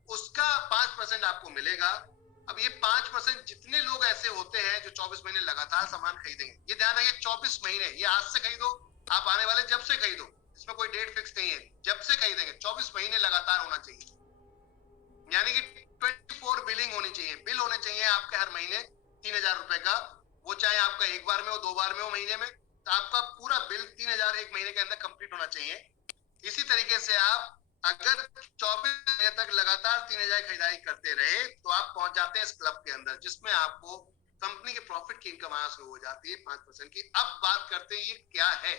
उसका 5% आपको मिलेगा। अब ये 5% जितने लोग ऐसे होते हैं जो 24 महीने लगातार सामान खरीदेंगे, ये ध्यान रखिए 24 महीने, ये आज से खरीदो, आप आने वाले जब से खरीदो, इसमें कोई डेट फिक्स नहीं है, जब से खरीदेंगे 24 महीने लगातार होना चाहिए। यानी कि 24 बिलिंग होनी चाहिए, बिल होने चाहिए आपके हर महीने 3,000 रुपए का। वो चाहे आपका एक बार में हो, 2 बार में हो महीने में, तो आपका पूरा बिल 3,000 एक महीने के अंदर कंप्लीट होना चाहिए। इसी तरीके से आप अगर 24 महीने तक लगातार 3000 खरीदारी करते रहे तो आप पहुंच जाते हैं इस क्लब के अंदर, जिसमें आपको कंपनी के प्रॉफिट की इनकम आना शुरू हो जाती है 5% की। अब बात करते हैं ये क्या है।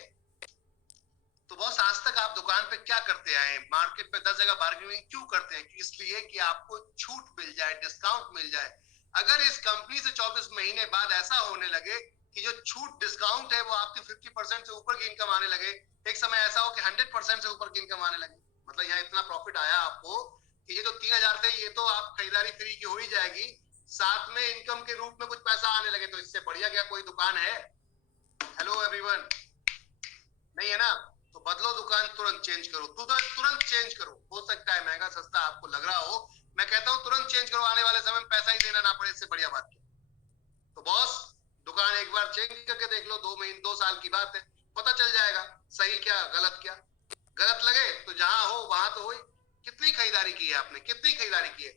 तो बॉस, आज तक आप दुकान पे क्या करते आए? मार्केट पे 10 जगह बार्गेनिंग क्यों करते हैं? इसलिए कि आपको छूट मिल जाए, डिस्काउंट मिल जाए। अगर इस कंपनी से 24 महीने बाद ऐसा होने लगे कि जो छूट डिस्काउंट है वो आपकी 50% से ऊपर की इनकम आने लगे, एक समय ऐसा हो कि 100% से ऊपर की इनकम आने लगे, मतलब यहाँ इतना प्रॉफिट आया आपको कि ये जो 3000 थे ये तो आप खरीदारी फ्री की हो ही जाएगी, साथ में इनकम के रूप में कुछ पैसा आने लगे, तो इससे बढ़िया क्या कोई दुकान है? हेलो एवरीवन, नहीं है ना? तो बदलो दुकान, तुरंत चेंज करो, तुरंत चेंज करो। हो सकता है महंगा सस्ता आपको लग रहा हो, मैं कहता हूं तुरंत चेंज करो, आने वाले समय में पैसा ही देना ना पड़े, इससे बढ़िया बात क्या। तो बॉस, दुकान एक बार चेंज करके देख लो, 2 महीने 2 साल की बात है, पता चल जाएगा सही क्या गलत क्या। गलत लगे तो जहां हो वहां तो हो ही। कितनी खरीदारी की है आपने, कितनी खरीदारी की है?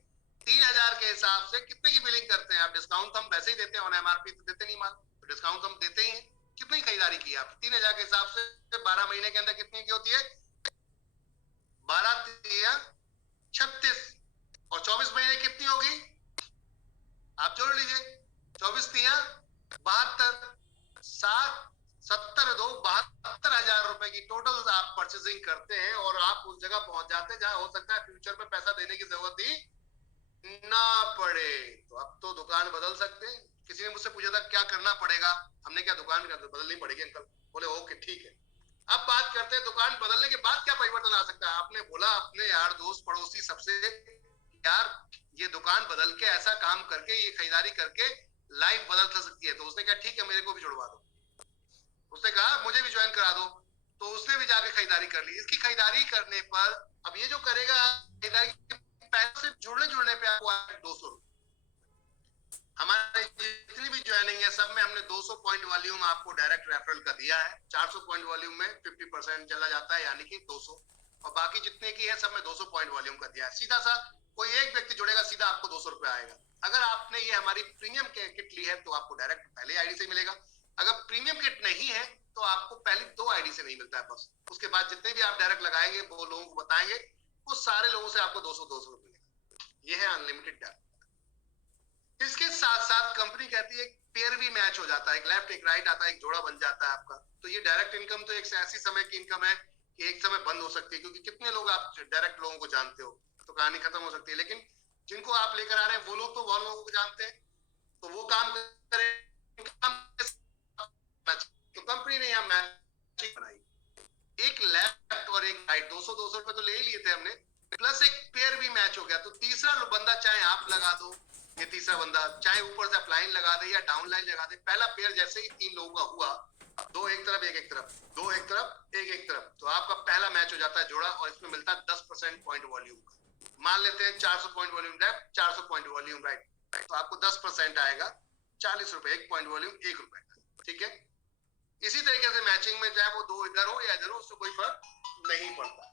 3000 के हिसाब से कितने की बिलिंग करते हैं आप? डिस्काउंट हम वैसे ही देते हैं, ऑन एमआरपी तो देते नहीं माल, तो डिस्काउंट हम देते ही हैं। कितनी खरीदारी की है आप? 3000 के हिसाब से 12 महीने के अंदर कितनी की होती है? 12 तिया 36, और 24 महीने कितनी होगी? आप जोड़ लीजिए, 24 तिया 72, 7 70 दो 72,000 रुपए की टोटल आप परचेसिंग करते हैं, और आप उस जगह पहुंच जाते हैं जहां हो सकता है फ्यूचर में पैसा देने की जरूरत ही ना पड़े। तो अब तो दुकान बदल सकते हैं। किसी ने मुझसे पूछा था क्या करना पड़ेगा, हमने क्या दुकान बदलनी पड़ेगी अंकल? बोले ओके ठीक है। अब बात करते हैं दुकान बदलने के बाद क्या परिवर्तन आ सकता है। आपने बोला अपने यार दोस्त पड़ोसी सबसे, यार ये दुकान बदल के ऐसा काम करके ये खरीदारी करके लाइफ बदल सकती है, तो उसने कहा ठीक है मेरे को भी जुड़वा दो। उसने कहा मुझे भी ज्वाइन करा दो, तो उसने भी जाके खरीदारी कर ली। इसकी खरीदारी करने पर अब ये जो करेगा खरीदारी पैसे जुड़ने पे आपको 200 हमारे जितनी भी ज्वाइनिंग है सब में हमने 200 पॉइंट वॉल्यूम आपको डायरेक्ट रेफरल का दिया है। 400 पॉइंट वॉल्यूम में 50% चला जाता है, यानी कि 200, और बाकी जितने की है सब में 200 पॉइंट वॉल्यूम का दिया है। सीधा सा कोई एक व्यक्ति जुड़ेगा, सीधा आपको 200 रुपए आएगा। अगर आपने ये हमारी प्रीमियम किट ली है तो आपको डायरेक्ट पहले आईडी से मिलेगा। अगर प्रीमियम किट नहीं है तो आपको पहले 2 आईडी से नहीं मिलता है बस, उसके बाद जितने भी आप डायरेक्ट लगाएंगे वो लोगों को बताएंगे, वो सारे लोगों से आपको 200 रुपए। ये है अनलिमिटेड डाटा। इसके साथ साथ कंपनी कहती है पेयर भी मैच हो जाता है, एक लेफ्ट एक राइट आता है, एक जोड़ा बन जाता है आपका। तो ये डायरेक्ट इनकम तो एक ऐसी समय की इनकम है कि एक समय बंद हो सकती है, क्योंकि कितने लोग आप डायरेक्ट लोगों को जानते हो, तो कहानी खत्म हो सकती है। लेकिन जिनको आप लेकर आ रहे हैं वो लोग तो बहुत लोगों को जानते हैं, तो वो काम करें। तो कंपनी ने यहाँ मैचिंग बनाई, एक लेफ्ट और एक राइट, 200 रुपए तो ले ही लिए थे हमने, प्लस एक पेयर भी मैच हो गया। तो तीसरा बंदा चाहे आप लगा दो, ये तीसरा बंदा चाहे ऊपर से अपलाइन लगा दे या डाउन लाइन लगा दे, पहला पेयर जैसे ही 3 लोगों का हुआ, 2 एक तरफ एक एक तरफ, 2 एक तरफ एक एक तरफ, तो आपका पहला मैच हो जाता है जोड़ा, और इसमें मिलता है 10% पॉइंट वॉल्यूम का। मान लेते हैं 400 point volume left, 400 point volume right, तो आपको 10% आएगा, 40 रुपए, 1 पॉइंट वॉल्यूम 1 रुपए, ठीक है। इसी तरीके से मैचिंग में चाहे वो 2 इधर हो या इधर हो, उससे कोई फर्क नहीं पड़ता।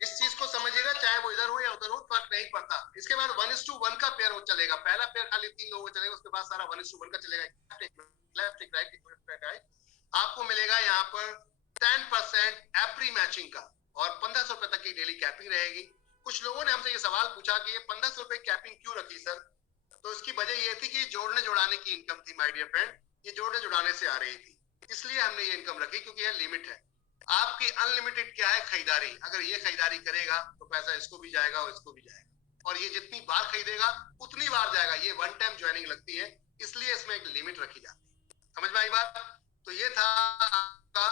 इस चीज को समझिएगा, चाहे वो इधर हो या उधर हो, फर्क नहीं पड़ता। इसके बाद 1:1 का पेयर चलेगा, पहला पेयर खाली 3 लोगों का चलेगा, उसके बाद सारा 1:1 का चलेगा, लेफ्ट एक राइट एक राइट। आपको मिलेगा यहाँ पर 10% एवरी मैचिंग का, और 1500 रुपए तक की डेली कैपिंग रहेगी। कुछ लोगों ने हमसे ये सवाल पूछा कि ये 1500 रुपए कैपिंग क्यों रखी सर? तो इसकी वजह ये थी कि जोड़ने जुड़ाने की इनकम थी माय डियर फ्रेंड, ये जोड़ने जुड़ाने से आ रही थी, इसलिए हमने ये इनकम रखी, क्योंकि यह लिमिट है। आपकी अनलिमिटेड क्या है? खरीदारी। अगर ये खरीदारी करेगा तो पैसा इसको भी जाएगा और इसको भी जाएगा, और ये जितनी बार खरीदेगा उतनी बार जाएगा। ये वन टाइम ज्वाइनिंग लगती है, इसलिए इसमें एक लिमिट रखी जाती है। समझ में आई बात? तो ये था आपका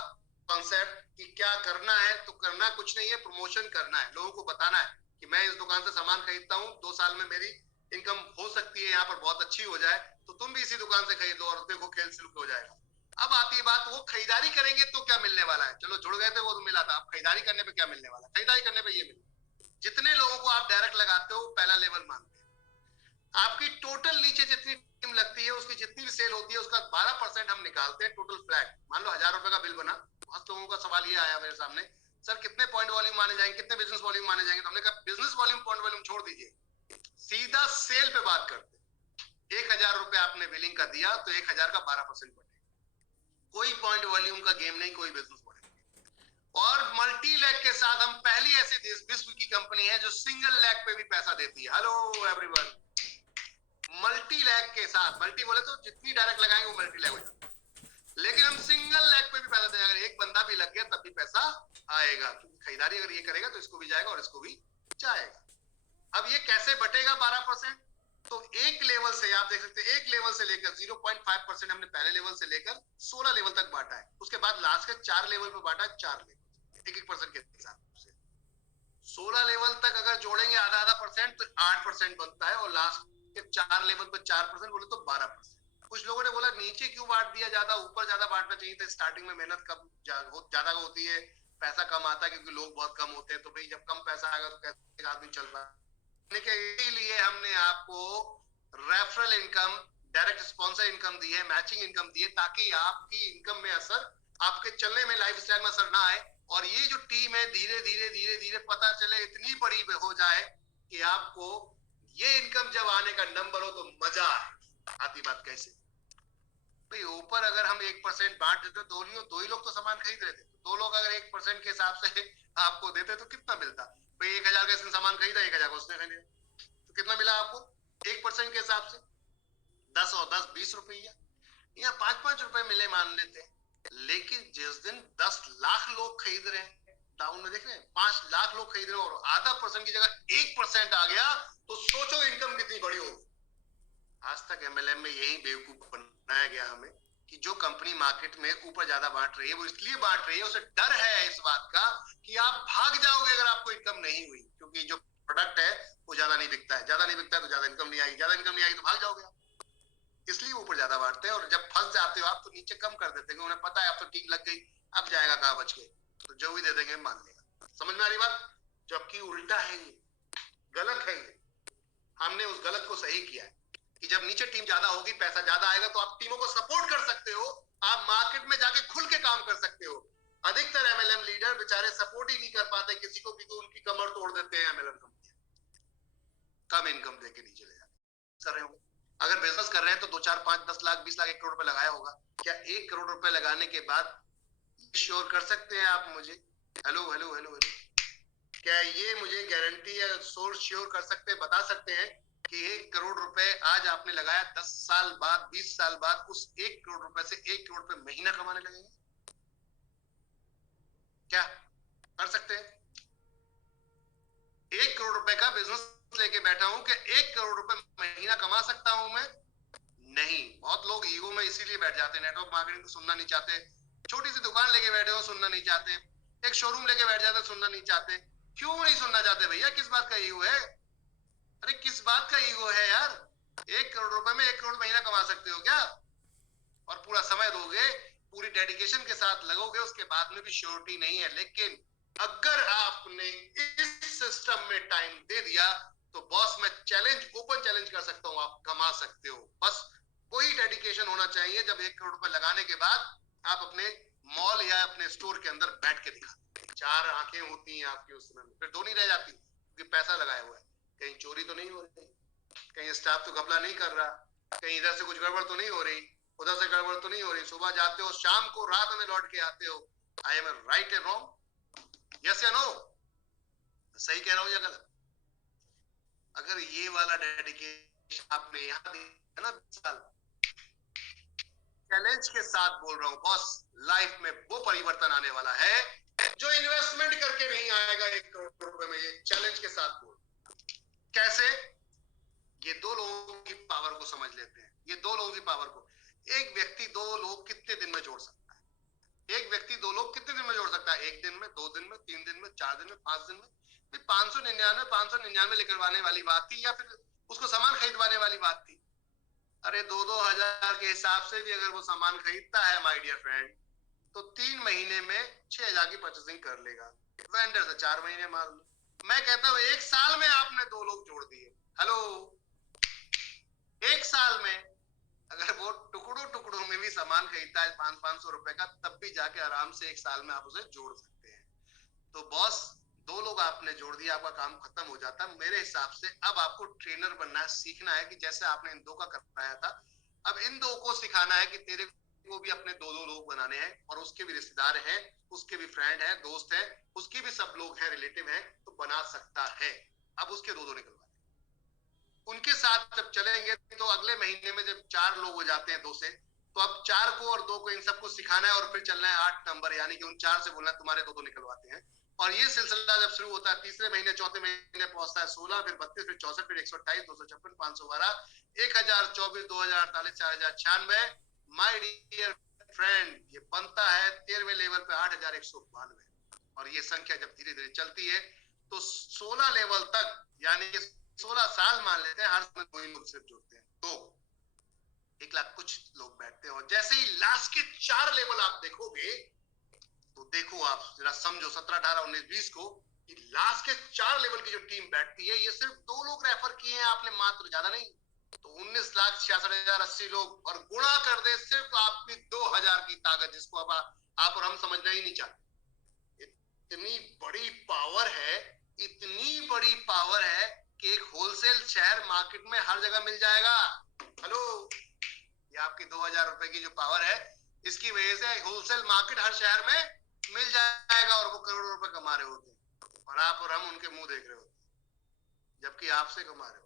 कॉन्सेप्ट कि क्या करना है। तो करना कुछ नहीं है, प्रमोशन करना है, लोगों को बताना है कि मैं इस दुकान से सामान खरीदता हूँ, 2 साल में मेरी इनकम हो सकती है यहाँ पर बहुत अच्छी हो जाए, तो तुम भी इसी दुकान से खरीद लो और देखो खेल शुरू हो जाएगा। अब आती है बात, वो खरीदारी करेंगे तो क्या मिलने वाला है। चलो जुड़ गए थे वो तो मिला था, अब खरीदारी करने पे क्या मिलने वाला है? खरीदारी करने पे ये मिले, जितने लोगों को आप डायरेक्ट लगाते हो पहला लेवल मानते हैं, आपकी टोटल नीचे जितनी टीम लगती है उसकी जितनी भी सेल होती है उसका 12% हम निकालते हैं टोटल फ्लैट। मान लो 1000 रुपए का बिल बना, बहुत लोगों का सवाल ये आया मेरे सामने, सर कितने पॉइंट वॉल्यूम माने जाएंगे, कितने बिजनेस वॉल्यूम माने जाएंगे? तो हमने कहा बिजनेस वॉल्यूम पॉइंट वॉल्यूम छोड़ दीजिए, सीधा सेल पे बात करते। 1000 रुपए आपने बिलिंग का दिया तो 1000 का 12% बढ़ेगा। कोई पॉइंट वॉल्यूम का गेम नहीं, कोई बिजनेस मॉडल। और मल्टी लैग के साथ हम पहली ऐसी विश्व की कंपनी है जो सिंगल लैग पे भी पैसा देती है। हेलो एवरीवन, मल्टी लैग के साथ, मल्टी बोले तो जितनी डायरेक्ट लगाएंगे वो मल्टी लैग हो जाता है, लेकिन हम सिंगल लैग पे भी पैसा देंगे। अगर एक बंदा भी लग गया तब भी पैसा आएगा, क्योंकि खरीदारी अगर ये करेगा तो इसको भी जाएगा और इसको भी जाएगा। अब ये कैसे बटेगा 12%? तो एक लेवल से आप देख सकते हैं, एक लेवल से लेकर 0.5% हमने पहले लेवल से लेकर 16 लेवल तक बांटा है। उसके बाद लास्ट के 4 लेवल पे बांटा है, 4 लेवल 1-1% के हिसाब से। 16 लेवल तक अगर जोड़ेंगे आधा आधा परसेंट तो 8% बनता है, और लास्ट के 4 लेवल पे 4% बोले तो 12%। कुछ लोगों ने बोला नीचे क्यों बांट दिया, ज्यादा ऊपर ज्यादा बांटना चाहिए था, स्टार्टिंग में मेहनत कम ज्यादा होती है, पैसा कम आता है क्योंकि लोग बहुत कम होते हैं, तो भाई जब कम पैसा आएगा तो कैसे आदमी चल रहा है। इसीलिए हमने आपको referral income, direct sponsor income दी है, मैचिंग इनकम दी है, ताकि आपकी इनकम में असर, आपके चलने में, लाइफ स्टाइल में असर ना आए। और ये जो टीम है धीरे धीरे धीरे धीरे पता चले इतनी बड़ी हो जाए कि आपको ये इनकम जब आने का नंबर हो तो मजा आए। आती बात कैसे भाई, ऊपर अगर हम 1% बांट देते, दो ही लोग तो सामान खरीद रहे थे, दो लोग अगर 1% के हिसाब से आपको देते तो कितना मिलता भाई? 1000 का इसने सामान खरीदा, 1000 का उसने खरीदा, तो कितना मिला आपको 1% के हिसाब से? 10 और 10 20 रुपया, या 5-5 रुपए मिले मान लेते हैं। लेकिन जिस दिन 10 लाख लोग खरीद रहे हैं, डाउन में देख रहे हैं 5 लाख लोग खरीद रहे हैं, और आधा परसेंट की जगह 1% आ गया, तो सोचो इनकम कितनी बड़ी होगी। आज तक एमएलएम में यही बेवकूफ बनाया गया हमें कि जो कंपनी मार्केट में ऊपर ज्यादा बांट रही है वो इसलिए बांट रही है, उसे डर है इस बात का कि आप भाग जाओगे अगर आपको इनकम नहीं हुई, क्योंकि जो प्रोडक्ट है वो ज्यादा नहीं बिकता है, ज्यादा नहीं बिकता है तो ज्यादा इनकम नहीं आएगी, ज्यादा इनकम नहीं आएगी तो भाग जाओगे आप। इसलिए ऊपर ज्यादा बांटते हैं, और जब फंस जाते हो आप तो नीचे कम कर देते हैं, उन्हें पता है अब तो टीम लग गई, अब जाएगा कहां बच के, तो जो भी दे देंगे मान लेगा। समझ में आ रही बात? जबकि उल्टा है, ये गलत है। ये हमने उस गलत को सही किया है कि जब नीचे टीम ज्यादा होगी, पैसा ज्यादा आएगा, तो आप टीमों को सपोर्ट कर सकते हो, आप मार्केट में जाके खुल के काम कर सकते हो। अधिकतर एमएलएम लीडर बेचारे सपोर्ट ही नहीं कर पाते किसी को, क्योंकि उनकी कमर तोड़ देते हैं एमएलएम कंपनी, कम इनकम देके नीचे ले जाते कर रहे हो। अगर बिजनेस कर रहे हैं तो 2 4 5 10 लाख 20 लाख 1 करोड़ रुपए लगाया होगा, क्या 1 करोड़ रुपए लगाने के बाद श्योर कर सकते हैं आप मुझे, हेलो हेलो हेलो हेलो, क्या ये मुझे गारंटी या सोर्स श्योर कर सकते हैं, बता सकते हैं कि 1 करोड़ रुपए आज आपने लगाया, 10 साल बाद 20 साल बाद उस 1 करोड़ रुपए से 1 करोड़ रुपए महीना कमाने लगेंगे? क्या कर सकते हैं? 1 करोड़ रुपए का बिजनेस लेके बैठा हूं कि 1 करोड़ रुपए महीना कमा सकता हूं मैं? नहीं। बहुत लोग ईगो में इसीलिए बैठ जाते हैं, नेटवर्क मार्केटिंग को सुनना नहीं चाहते, छोटी सी दुकान लेके बैठे हो सुनना नहीं चाहते, एक शोरूम लेके बैठ जाते सुनना नहीं चाहते। क्यों नहीं सुनना चाहते भैया? किस बात का ईगो है? अरे किस बात का ईगो है यार? 1 करोड़ रुपए में 1 करोड़ महीना कमा सकते हो क्या? और पूरा समय दोगे, पूरी डेडिकेशन के साथ लगोगे, उसके बाद में भी श्योरिटी नहीं है। लेकिन अगर आपने इस सिस्टम में टाइम दे दिया तो बॉस, मैं चैलेंज, ओपन चैलेंज कर सकता हूं, आप कमा सकते हो। बस वही डेडिकेशन होना चाहिए जब 1 करोड़ रुपए लगाने के बाद आप अपने मॉल या अपने स्टोर के अंदर बैठ के दिखाते हैं। 4 आंखें होती हैं आपकी उस समय में, फिर 2 नहीं रह जाती, क्योंकि पैसा लगाया हुआ है। कहीं चोरी तो नहीं हो रही, कहीं स्टाफ तो घपला नहीं कर रहा, कहीं इधर से कुछ गड़बड़ तो नहीं हो रही, उधर से गड़बड़ तो नहीं हो रही। सुबह जाते हो, शाम को रात में लौट के आते हो। I am right and wrong? Yes या नो? सही कह रहा हूं या गलत? अगर ये वाला डेडिकेशन आपने यहाँ दिया ना 20 साल, चैलेंज के साथ बोल रहा हूं बॉस, लाइफ में वो परिवर्तन आने वाला है जो इन्वेस्टमेंट करके नहीं आएगा 1 करोड़ रुपए में। ये चैलेंज के साथ बोल। कैसे? ये 2 लोगों की पावर को समझ लेते हैं, ये 2 लोगों की पावर को। एक व्यक्ति 2 लोग कितने दिन में जोड़ सकता है? एक व्यक्ति 2 लोग कितने दिन में जोड़ सकता है? 1 दिन में, 2 दिन में, 3 दिन में, 4 दिन में, 5 दिन में? 599 लिखवाने वाली बात थी, या फिर उसको सामान खरीदवाने वाली बात थी? अरे 2-2 हजार के हिसाब से भी अगर वो सामान खरीदता है माय डियर फ्रेंड, तो 3 महीने में 6,000 की परचेसिंग कर लेगा। वेंडर से 4 महीने मार लो। मैं कहता हूं 1 साल में आपने 2 लोग जोड़ दिए। हेलो, 1 साल में अगर वो टुकड़ों टुकड़ों में भी सामान खरीदता है 500-500 रुपए का, तब भी जाके आराम से 1 साल में आप उसे जोड़ सकते हैं। तो बॉस, 2 लोग आपने जोड़ दिया, आपका काम खत्म हो जाता है मेरे हिसाब से। अब आपको ट्रेनर बनना है, सीखना है कि जैसे आपने इन 2 का कराया था, अब इन 2 को सिखाना है कि तेरे को भी अपने दो दो लोग बनाने हैं और उसके भी रिश्तेदार हैं, उसके भी फ्रेंड है, दोस्त है, उसके भी सब लोग हैं, रिलेटिव हैं, तो बना सकता है। अब उसके दो दो निकलवा उनके साथ जब चलेंगे तो अगले महीने में जब 4 लोग हो जाते हैं 2 से, तो अब 4 को और 2 को इन सबको सिखाना है और फिर चलना है 8 नंबर, यानी कि उन 4 से बोलना है तुम्हारे दो दो निकलवाते हैं। और ये सिलसिला जब शुरू होता है तीसरे महीने चौथे महीने पहुंचता है 16, फिर 32, फिर 64, फिर 128, 256, 512, 1024, 2048, 4096। माय डियर फ्रेंड, ये बनता है 13वें लेवल पे 8192। और ये संख्या जब धीरे धीरे चलती है तो 16 लेवल तक, यानी कि 16 साल मान लेते हैं, हर समय 2 लोग सिर्फ जुड़ते हैं, तो 1 लाख कुछ लोग बैठते हैं। और जैसे ही लास्ट के 4 लेवल आप देखोगे तो देखो आप जरा समझो 17, 18, 19, 20 को, कि लास्ट के 4 लेवल की जो टीम बैठती है, ये सिर्फ 2 लोग रेफर किए हैं आपने, मात्र, ज्यादा नहीं। तो 19,66,080 लोग, और गुणा कर दे सिर्फ आपकी 2000 की ताकत, जिसको अब आप और हम समझना ही नहीं चाहते। इतनी बड़ी पावर है, इतनी बड़ी पावर है कि एक होलसेल शेयर मार्केट में हर जगह मिल जाएगा। हेलो, ये आपकी 2000 रुपए की जो पावर है, इसकी वजह से होलसेल मार्केट हर शहर में मिल जाएगा और वो करोड़ों रुपए कमा रहे होते हैं, और आप और हम उनके मुंह देख रहे होते हैं, जबकि आपसे कमा रहे हो।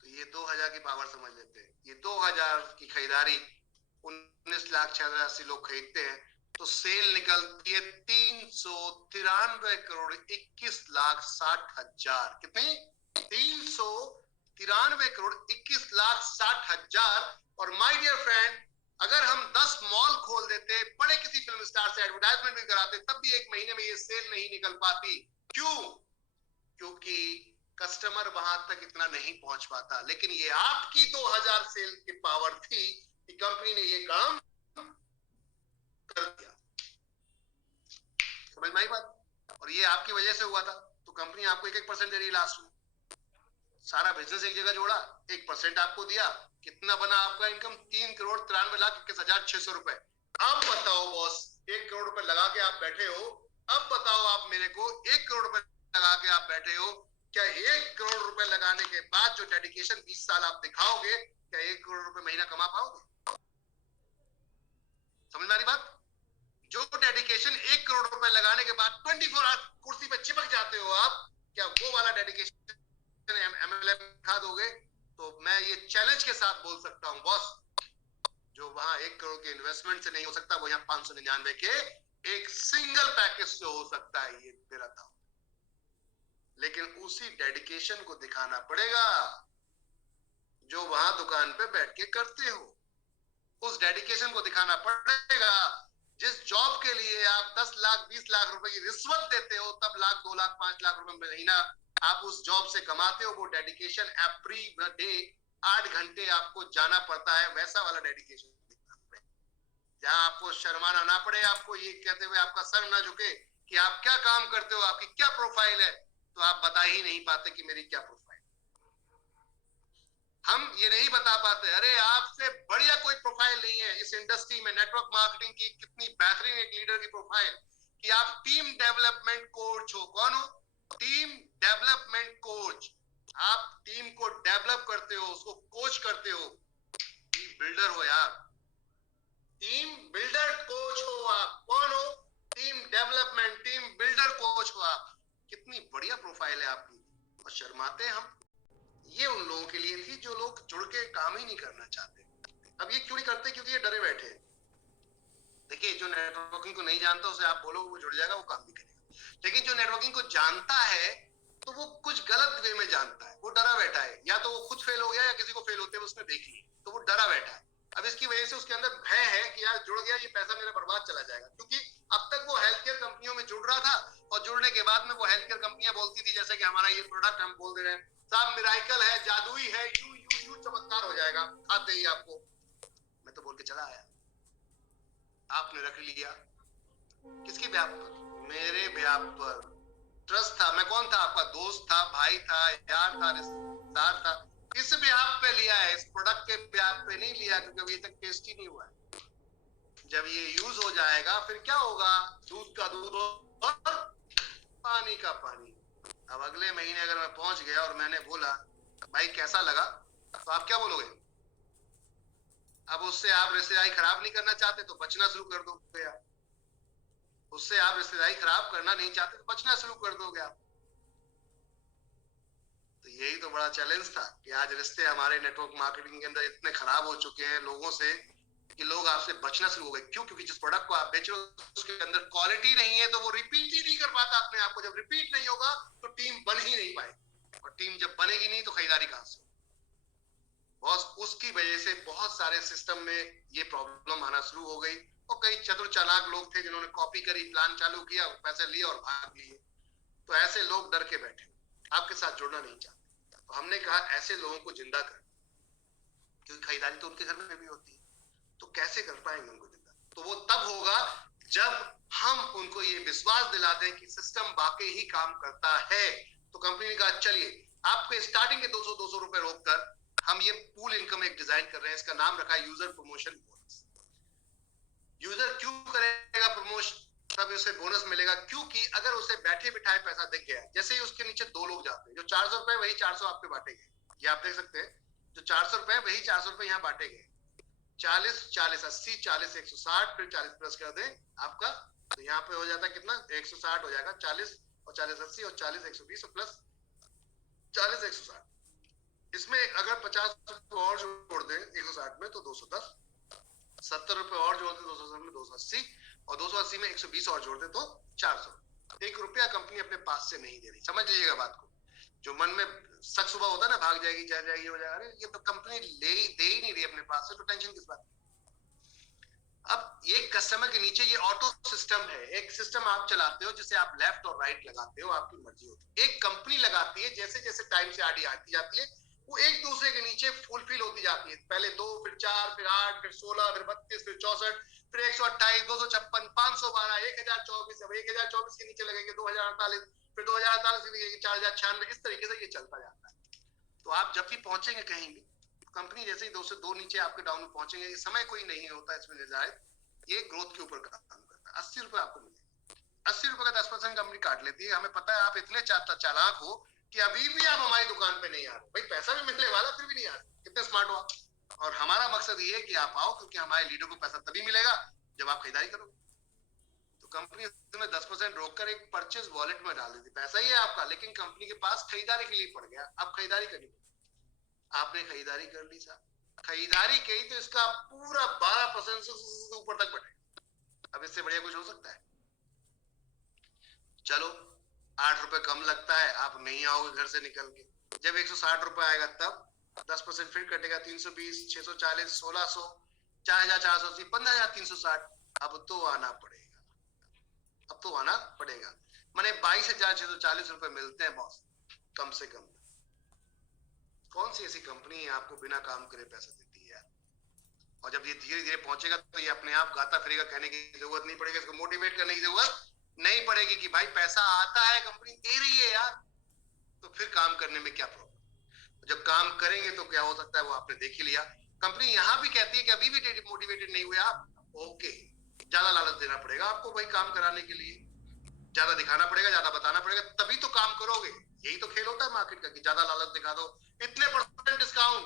तो ये 2000 की पावर समझ लेते हैं। ये 2000 की खरीदारी 19,86,080 लोग खरीदते हैं, तो सेल निकलती है 393 करोड़ 21,60,000। कितनी? 393 करोड़ 21,60,000। और माय डियर फ्रेंड, अगर हम 10 मॉल खोल देते, बड़े किसी फिल्म स्टार से एडवर्टाइजमेंट भी कराते, तब भी 1 महीने में ये सेल नहीं निकल पाती। क्यों? क्योंकि कस्टमर वहां तक इतना नहीं पहुंच पाता। लेकिन ये आपकी 2000 सेल की पावर थी कि कंपनी ने ये काम कर दिया। समझ में आई बात? और ये आपकी वजह से हुआ था। तो कंपनी आपको 1% दे रही लास्ट में, सारा बिजनेस एक जगह जोड़ा, 1% आपको दिया। कितना बना आपका इनकम? 3,93,21,600 रुपए। अब बताओ बॉस, 1 करोड़ रुपए लगा के आप बैठे हो, अब बताओ आप मेरे को, 1 करोड़ रुपए लगा के आप बैठे हो, क्या 1 करोड़ रुपए लगाने के बाद जो डेडिकेशन 20 साल आप दिखाओगे, क्या 1 करोड़ रुपए महीना कमा पाओगे? समझ में आ रही बात? जो डेडिकेशन 1 करोड़ रुपए लगाने के बाद 24 आवर्स कुर्सी पे चिपक जाते हो आप, क्या वो वाला डेडिकेशन एमएलएम दिखा दोगे? तो मैं ये चैलेंज के साथ बोल सकता हूं बॉस, जो वहां 1 करोड़ के इन्वेस्टमेंट से नहीं हो सकता, वो यहाँ 599 के एक सिंगल पैकेज से हो सकता है। ये मेरा था, लेकिन उसी डेडिकेशन को दिखाना पड़ेगा जो वहां दुकान पे बैठ के करते हो। उस डेडिकेशन को दिखाना पड़ेगा। जिस जॉब के लिए आप 10 लाख 20 लाख रुपए की रिश्वत देते हो, तब लाख 2 लाख 5 लाख रुपए महीना आप उस जॉब से कमाते हो। वो डेडिकेशन एवरी डे 8 घंटे आपको जाना पड़ता है, वैसा वाला डेडिकेशन जहां आपको शर्माना ना पड़े, आपको ये कहते हुए आपका सर ना झुके कि आप क्या काम करते हो, आपकी क्या प्रोफाइल है, तो आप बता ही नहीं पाते कि मेरी क्या प्रोफाइल। हम ये नहीं बता पाते, अरे आपसे बढ़िया कोई प्रोफाइल नहीं है इस इंडस्ट्री में। नेटवर्क मार्केटिंग की कितनी बेहतरीन एक लीडर की प्रोफाइल कि आप टीम डेवलपमेंट कोच हो। कौन हो? Team development coach. आप टीम को डेवलप करते हो, उसको कोच करते हो। टीम बिल्डर हो यार, टीम बिल्डर कोच हो आप। कौन हो? Team development, team builder coach हो आप। कितनी बढ़िया प्रोफाइल है आपकी, और शर्माते हैं हम। ये उन लोगों के लिए थी जो लोग जुड़ के काम ही नहीं करना चाहते। अब ये क्यों नहीं करते? क्योंकि ये डरे बैठे। देखिए, जो नेटवर्किंग को नहीं जानता उसे आप बोलो वो जुड़ जाएगा, वो काम भी करेगा। लेकिन जो नेटवर्किंग को जानता है, तो वो कुछ गलत वे में जानता है, वो डरा बैठा है। या तो वो खुद फेल हो गया या किसी को फेल होते हुए उसने देख लिया, तो वो डरा बैठा है। अब इसकी वजह से उसके अंदर भय है कि यार जुड़ गया, ये पैसा मेरा बर्बाद चला जाएगा। क्योंकि अब तक वो हेल्थ केयर कंपनियों में जुड़ रहा था, और जुड़ने के बाद में वो हेल्थ केयर कंपनियां बोलती थी जैसे कि हमारा ये प्रोडक्ट हम बोल दे रहे हैं, साहब मिराइकल है, जादुई है, यू यू यू चमत्कार हो जाएगा खाते ही आपको। मैं तो बोल के चला आया, आपने रख लिया। किसके ब्याह पर? मेरे ब्याह पर ट्रस्ट था। मैं कौन था? आपका दोस्त था, भाई था, यार था, रिश्तेदार था। इस ब्याह पे लिया है, इस प्रोडक्ट के ब्याह पे नहीं लिया, क्योंकि अभी तक टेस्ट ही नहीं हुआ है। जब ये यूज हो जाएगा फिर क्या होगा? दूध का दूध और पानी का पानी। अब अगले महीने अगर मैं पहुंच गया और मैंने बोला भाई कैसा लगा, तो आप क्या बोलोगे? अब उससे आप रिश्तेदारी खराब नहीं करना चाहते तो बचना शुरू कर दोगे आप, उससे आप रिश्तेदारी खराब करना नहीं चाहते तो बचना शुरू कर दोगे आप। तो यही तो बड़ा चैलेंज था कि आज रिश्ते हमारे नेटवर्क मार्केटिंग के अंदर इतने खराब हो चुके हैं लोगों से कि लोग आपसे बचना शुरू हो गए। क्यों? क्योंकि जिस प्रोडक्ट को आप बेच रहे हो उसके अंदर क्वालिटी नहीं है तो वो रिपीट ही नहीं कर पाता अपने आप को। जब रिपीट नहीं होगा तो टीम बन ही नहीं पाएगी, और टीम जब बनेगी नहीं तो खरीदारी कहां से? बॉस, उसकी वजह से बहुत सारे सिस्टम में ये प्रॉब्लम आना शुरू हो गई, और कई चतुर चालाक लोग थे जिन्होंने कॉपी करी, प्लान चालू किया, पैसे लिए और भाग लिए। तो ऐसे लोग डर के बैठे, आपके साथ जुड़ना नहीं चाहते। तो हमने कहा ऐसे लोगों को जिंदा कर, क्योंकि खरीदारी तो उनके घर में भी होती है, तो कैसे कर पाएंगे उनको जिंदा? तो वो तब होगा जब हम उनको ये विश्वास दिला दें कि सिस्टम वाकई ही काम करता है। तो कंपनी ने कहा चलिए आपके स्टार्टिंग के 200 रुपए रोककर हम ये पूल इनकम एक डिजाइन कर रहे हैं, इसका नाम रखा है यूजर प्रमोशन बोनस। यूजर क्यों करेगा प्रमोशन? तब उसे बोनस मिलेगा क्योंकि अगर उसे बैठे बिठाए पैसा दिख गया, जैसे ही उसके नीचे दो लोग जाते हैं, जो 400 रुपए वही 400 आप पे बांटे गए, ये आप देख सकते हैं, जो 400 रुपए वही 400 रुपए यहाँ बांटे गए, 40 40 80 40 160, फिर 40 प्लस कर दें आपका, तो यहाँ पे हो जाता है कितना? 160 हो जाएगा। 40 और 40 80 और 40 120 और प्लस 40 160। इसमें अगर 50 रुपए और जोड़ दें 160 में तो 210, 70 रुपए और जोड़ दें 270 में 280, और 280 में 120 और जोड़ दें तो 400। 1 रुपया कंपनी अपने पास से नहीं दे रही। समझ लीजिएगा बात को। जो मन में शक सुबह होता है ना, भाग जाएगी जा जाएगी हो जाएगा, अरे ये तो कंपनी दे ही नहीं रही अपने पास से, तो टेंशन किस बात? अब एक कस्टमर के नीचे ये ऑटो सिस्टम है, एक सिस्टम आप चलाते हो जिसे आप लेफ्ट और राइट लगाते हो, आपकी मर्जी होती है। एक कंपनी लगाती है, जैसे जैसे टाइम से आगे आती जाती है वो एक दूसरे के नीचे फुलफिल होती जाती है। पहले 2, फिर 4, फिर 8, फिर 16, फिर 32, फिर 64, फिर 128, 256, 512, 1024, अब 1024 के नीचे लगेंगे 2048, फिर 2048 के नीचे 4096, इस तरीके से ये चलता जाता है। तो आप जब भी पहुंचेंगे कहीं भी, कंपनी जैसे ही 2 से 2 नीचे आपके डाउन में पहुंचेंगे, ये समय कोई नहीं होता इसमें निर्धारित, ये ग्रोथ के ऊपर काम करता है। 80 रुपए आपको मिलेगा, 80 रुपए का 10% कंपनी काट लेती है। हमें पता है आप इतने चालाक हो कि अभी भी आप हमारी दुकान पे नहीं आ रहे, भाई पैसा भी मिलने वाला फिर भी नहीं आ रहे, कितने स्मार्ट हो आप। और हमारा मकसद ये है कि आप आओ, क्योंकि हमारे लीडर को पैसा तभी मिलेगा जब आप खरीदारी करोगे। तो कंपनी में 10% रोककर एक परचेज वॉलेट में डाल देती, पैसा ही है आपका, लेकिन कंपनी के पास खरीदारी के लिए पड़ गया। अब खरीदारी करनी पड़ी, आपने खरीदारी कर ली साहब, खरीदारी की तो इसका पूरा 12% से ऊपर तक बढ़ेगा। अब इससे बढ़िया कुछ हो सकता है? चलो 8 रुपए कम लगता है, आप नहीं आओगे घर से निकल के। जब 160 रुपए आएगा तब 10% फिर कटेगा, 320, 640, 1600, 4480, 15360। अब तो आना पड़ेगा, अब तो आना पड़ेगा। माने 22,640 रुपए मिलते हैं बॉस, कम से कम। कौन सी ऐसी कंपनी है आपको बिना काम करे पैसा देती है यार? और जब ये धीरे धीरे पहुंचेगा तो ये अपने आप गाता फिरेगा, कहने की जरूरत नहीं पड़ेगी, इसको मोटिवेट करने की जरूरत नहीं पड़ेगी कि भाई पैसा आता है, कंपनी दे रही है यार, तो फिर काम करने में क्या प्रॉब्लम? जब काम करेंगे तो क्या हो सकता है वो आपने देख ही लिया। कंपनी यहाँ भी कहती है कि अभी भी मोटिवेटेड नहीं हुए आप, ओके, ज्यादा लालच देना पड़ेगा आपको भाई काम कराने के लिए, ज्यादा दिखाना पड़ेगा, ज्यादा बताना पड़ेगा, तभी तो काम करोगे। यही तो खेल होता है मार्केट का कि ज्यादा लालच दिखा दो, इतने % डिस्काउंट,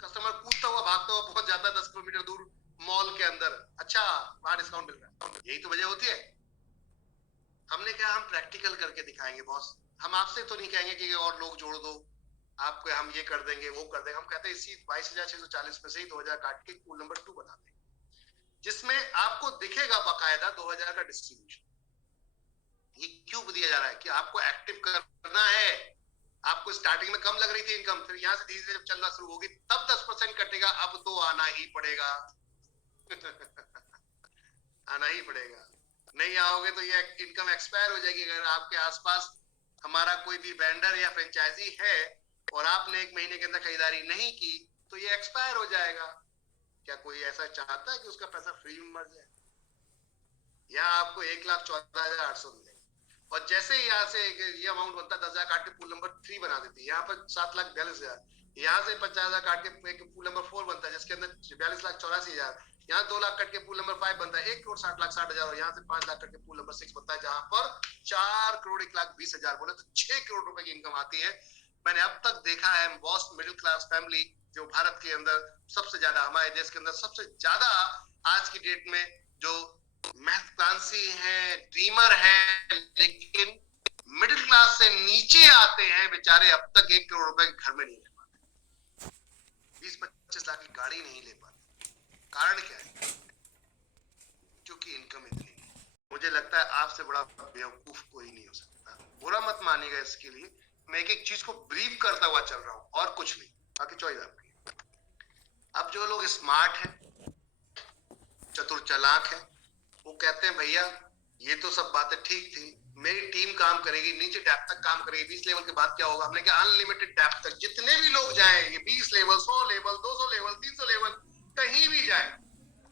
कस्टमर कूदता हुआ भागता हुआ पहुंच जाता है 10 किलोमीटर दूर मॉल के अंदर, अच्छा वहां डिस्काउंट मिल रहा है। यही तो वजह होती है। हमने कहा हम प्रैक्टिकल करके दिखाएंगे बॉस, हम आपसे तो नहीं कहेंगे कि और लोग जोड़ दो, आपको हम ये कर देंगे वो कर देंगे। हम कहते हैं इसी 22,640 में से ही 2000 काट के कूल नंबर 2 बना देंगे, जिसमें आपको दिखेगा बाकायदा 2000 का डिस्ट्रीब्यूशन। ये क्यों दिया जा रहा है? कि आपको एक्टिव करना है। आपको स्टार्टिंग में कम लग रही थी इनकम, फिर यहां से धीरे धीरे जब चलना शुरू होगी तब 10% कटेगा, अब तो आना ही पड़ेगा। आना ही पड़ेगा, नहीं आओगे तो ये इनकम एक्सपायर हो जाएगी। अगर आपके आसपास हमारा कोई भी वेंडर या फ्रेंचाइजी है और आपने 1 महीने के अंदर खरीदारी नहीं की तो ये एक्सपायर हो जाएगा। क्या कोई ऐसा चाहता है कि उसका पैसा फ्री में मर जाए? यहाँ आपको 1,14,800 मिलेगा, और जैसे ही यहाँ से ये अमाउंट बनता है 10,000 काट के पूल नंबर 3 बना देती है, यहाँ पर 7,42,000, यहाँ से 50,000 काट के पूल नंबर 4 बनता है जिसके अंदर 42,84,000, यहाँ 2 लाख कट के पूल नंबर 5 बनता है 1,60,60,000, और यहाँ से 5 लाख कट के पूल नंबर 6 बनता है जहां पर 4,01,20,000 बोले तो 6 करोड़ रुपए की इनकम आती है। मैंने अब तक देखा है बॉस मिडिल क्लास फैमिली जो भारत के अंदर सबसे ज्यादा, हमारे देश के अंदर सबसे ज्यादा आज की डेट में जो महत्वाकांक्षी है, ड्रीमर है, लेकिन मिडिल क्लास से नीचे आते हैं बेचारे, अब तक 1 करोड़ रुपए के घर में नहीं ले पाते, 20-25 लाख की गाड़ी नहीं ले पाते। कारण क्या है? क्योंकि इनकम इतनी नहीं। मुझे लगता है आपसे बड़ा बेवकूफ कोई नहीं हो सकता। बुरा मत मानिएगा इसके लिए, मैं एक एक चीज को ब्रीफ करता हुआ चल रहा हूं और कुछ नहीं, बाकी चॉइस आपकी। अब जो लोग स्मार्ट हैं, चतुर चालाक हैं, वो कहते हैं भैया ये तो सब बातें ठीक थी, मेरी टीम काम करेगी, नीचे डेप्थ तक काम करेगी, 20 लेवल के बाद क्या होगा? हमने कहा अनलिमिटेड डेप्थ तक जितने भी लोग जाएं, ये 20 लेवल, 100 लेवल, 200 लेवल, 300 लेवल, कहीं भी जाए,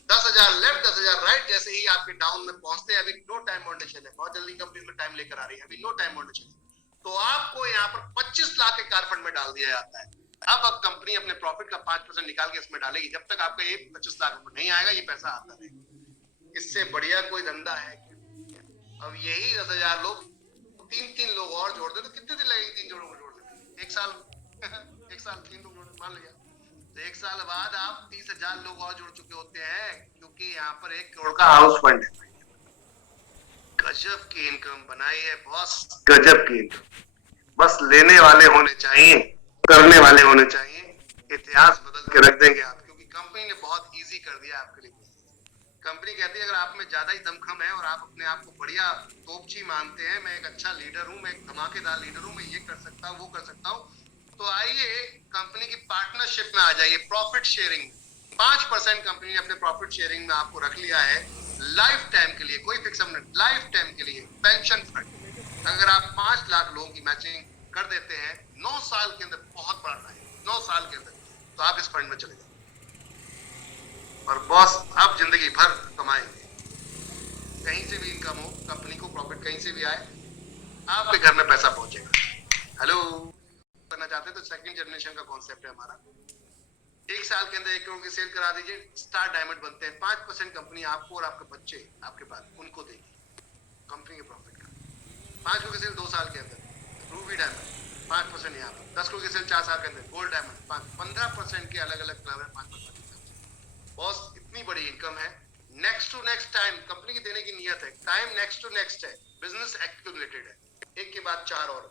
10,000 लेफ्ट 10,000 राइट, जैसे ही आपके डाउन में पहुंचते हैं, अभी नो टाइम मॉनिटरेशन है, बहुत जल्दी कंपनी में टाइम लेकर आ रही है, अभी नो टाइम मॉनिटरेशन है, तो आपको यहाँ पर 25 लाख के कार फंड में डाल दिया जाता है। अब कंपनी अपने प्रॉफिट का 5% निकाल के इसमें डालेगी, जब तक आपका ये 25 लाख नहीं आएगा, ये पैसा आता रहेगा। इससे बढ़िया कोई धंधा है? अब यही 10,000 लोग 3-3 लोग और जोड़ दे तो कितने दिन लगेंगे? 3 जोड़ों को जोड़ दे 1 साल 1 साल 3 लोग जोड़ मान लिया तो 1 साल बाद आप 30,000 लोग और जुड़ चुके होते हैं, क्योंकि यहाँ पर 1 करोड़ का हाउस फंड है। गजब की इनकम बनाई है बॉस, गजब की इनकम। बस लेने वाले होने चाहिए, करने वाले होने चाहिए, इतिहास बदल के रख देंगे आप, क्योंकि कंपनी ने बहुत इजी कर दिया आपके लिए। कंपनी कहती है अगर आप में ज्यादा ही दमखम है और आप अपने आप को बढ़िया तोपची मानते हैं, मैं एक अच्छा लीडर हूं, मैं एक धमाकेदार लीडर हूं, मैं ये कर सकता हूं, वो कर सकता हूं, तो आइए कंपनी की पार्टनरशिप में आ जाइए। प्रॉफिट शेयरिंग 5% कंपनी ने अपने प्रॉफिट शेयरिंग में आपको रख लिया है लाइफ टाइम के लिए, कोई फिक्स नहीं, लाइफ टाइम के लिए। पेंशन फंड, अगर आप 5 लाख लोगों की मैचिंग कर देते हैं 9 साल के अंदर, बहुत बड़ा टाइम, 9 साल के अंदर, तो आप इस फंड में चले जाओ और बॉस आप जिंदगी भर कमाएंगे। कहीं से भी इनकम हो, कंपनी को प्रॉफिट कहीं से भी आए, आपके घर में पैसा पहुंचेगा। हेलो, करना चाहते हैं तो सेकंड जनरेशन का कॉन्सेप्ट है हमारा। 1 साल के अंदर 1 करोड़ की सेल करा दीजिए, स्टार डायमंड बनते हैं। 5% कंपनी आपको और आपके बच्चे आपके बाद उनको देगी कंपनी के प्रॉफिट का। 5 करोड़ की सेल 2 साल के अंदर रूबी डायमंड 5% यहाँ पर। 10 करोड़ की सेल 4 साल के अंदर गोल्ड डायमंड 15% के अलग अलग क्लब है 5%। बॉस इतनी बड़ी इनकम है, next to next time company की देने की नियत है, टाइम नेक्स्ट टू नेक्स्ट है, बिजनेस एक्यूमुलेटेड है, एक के बाद 4 और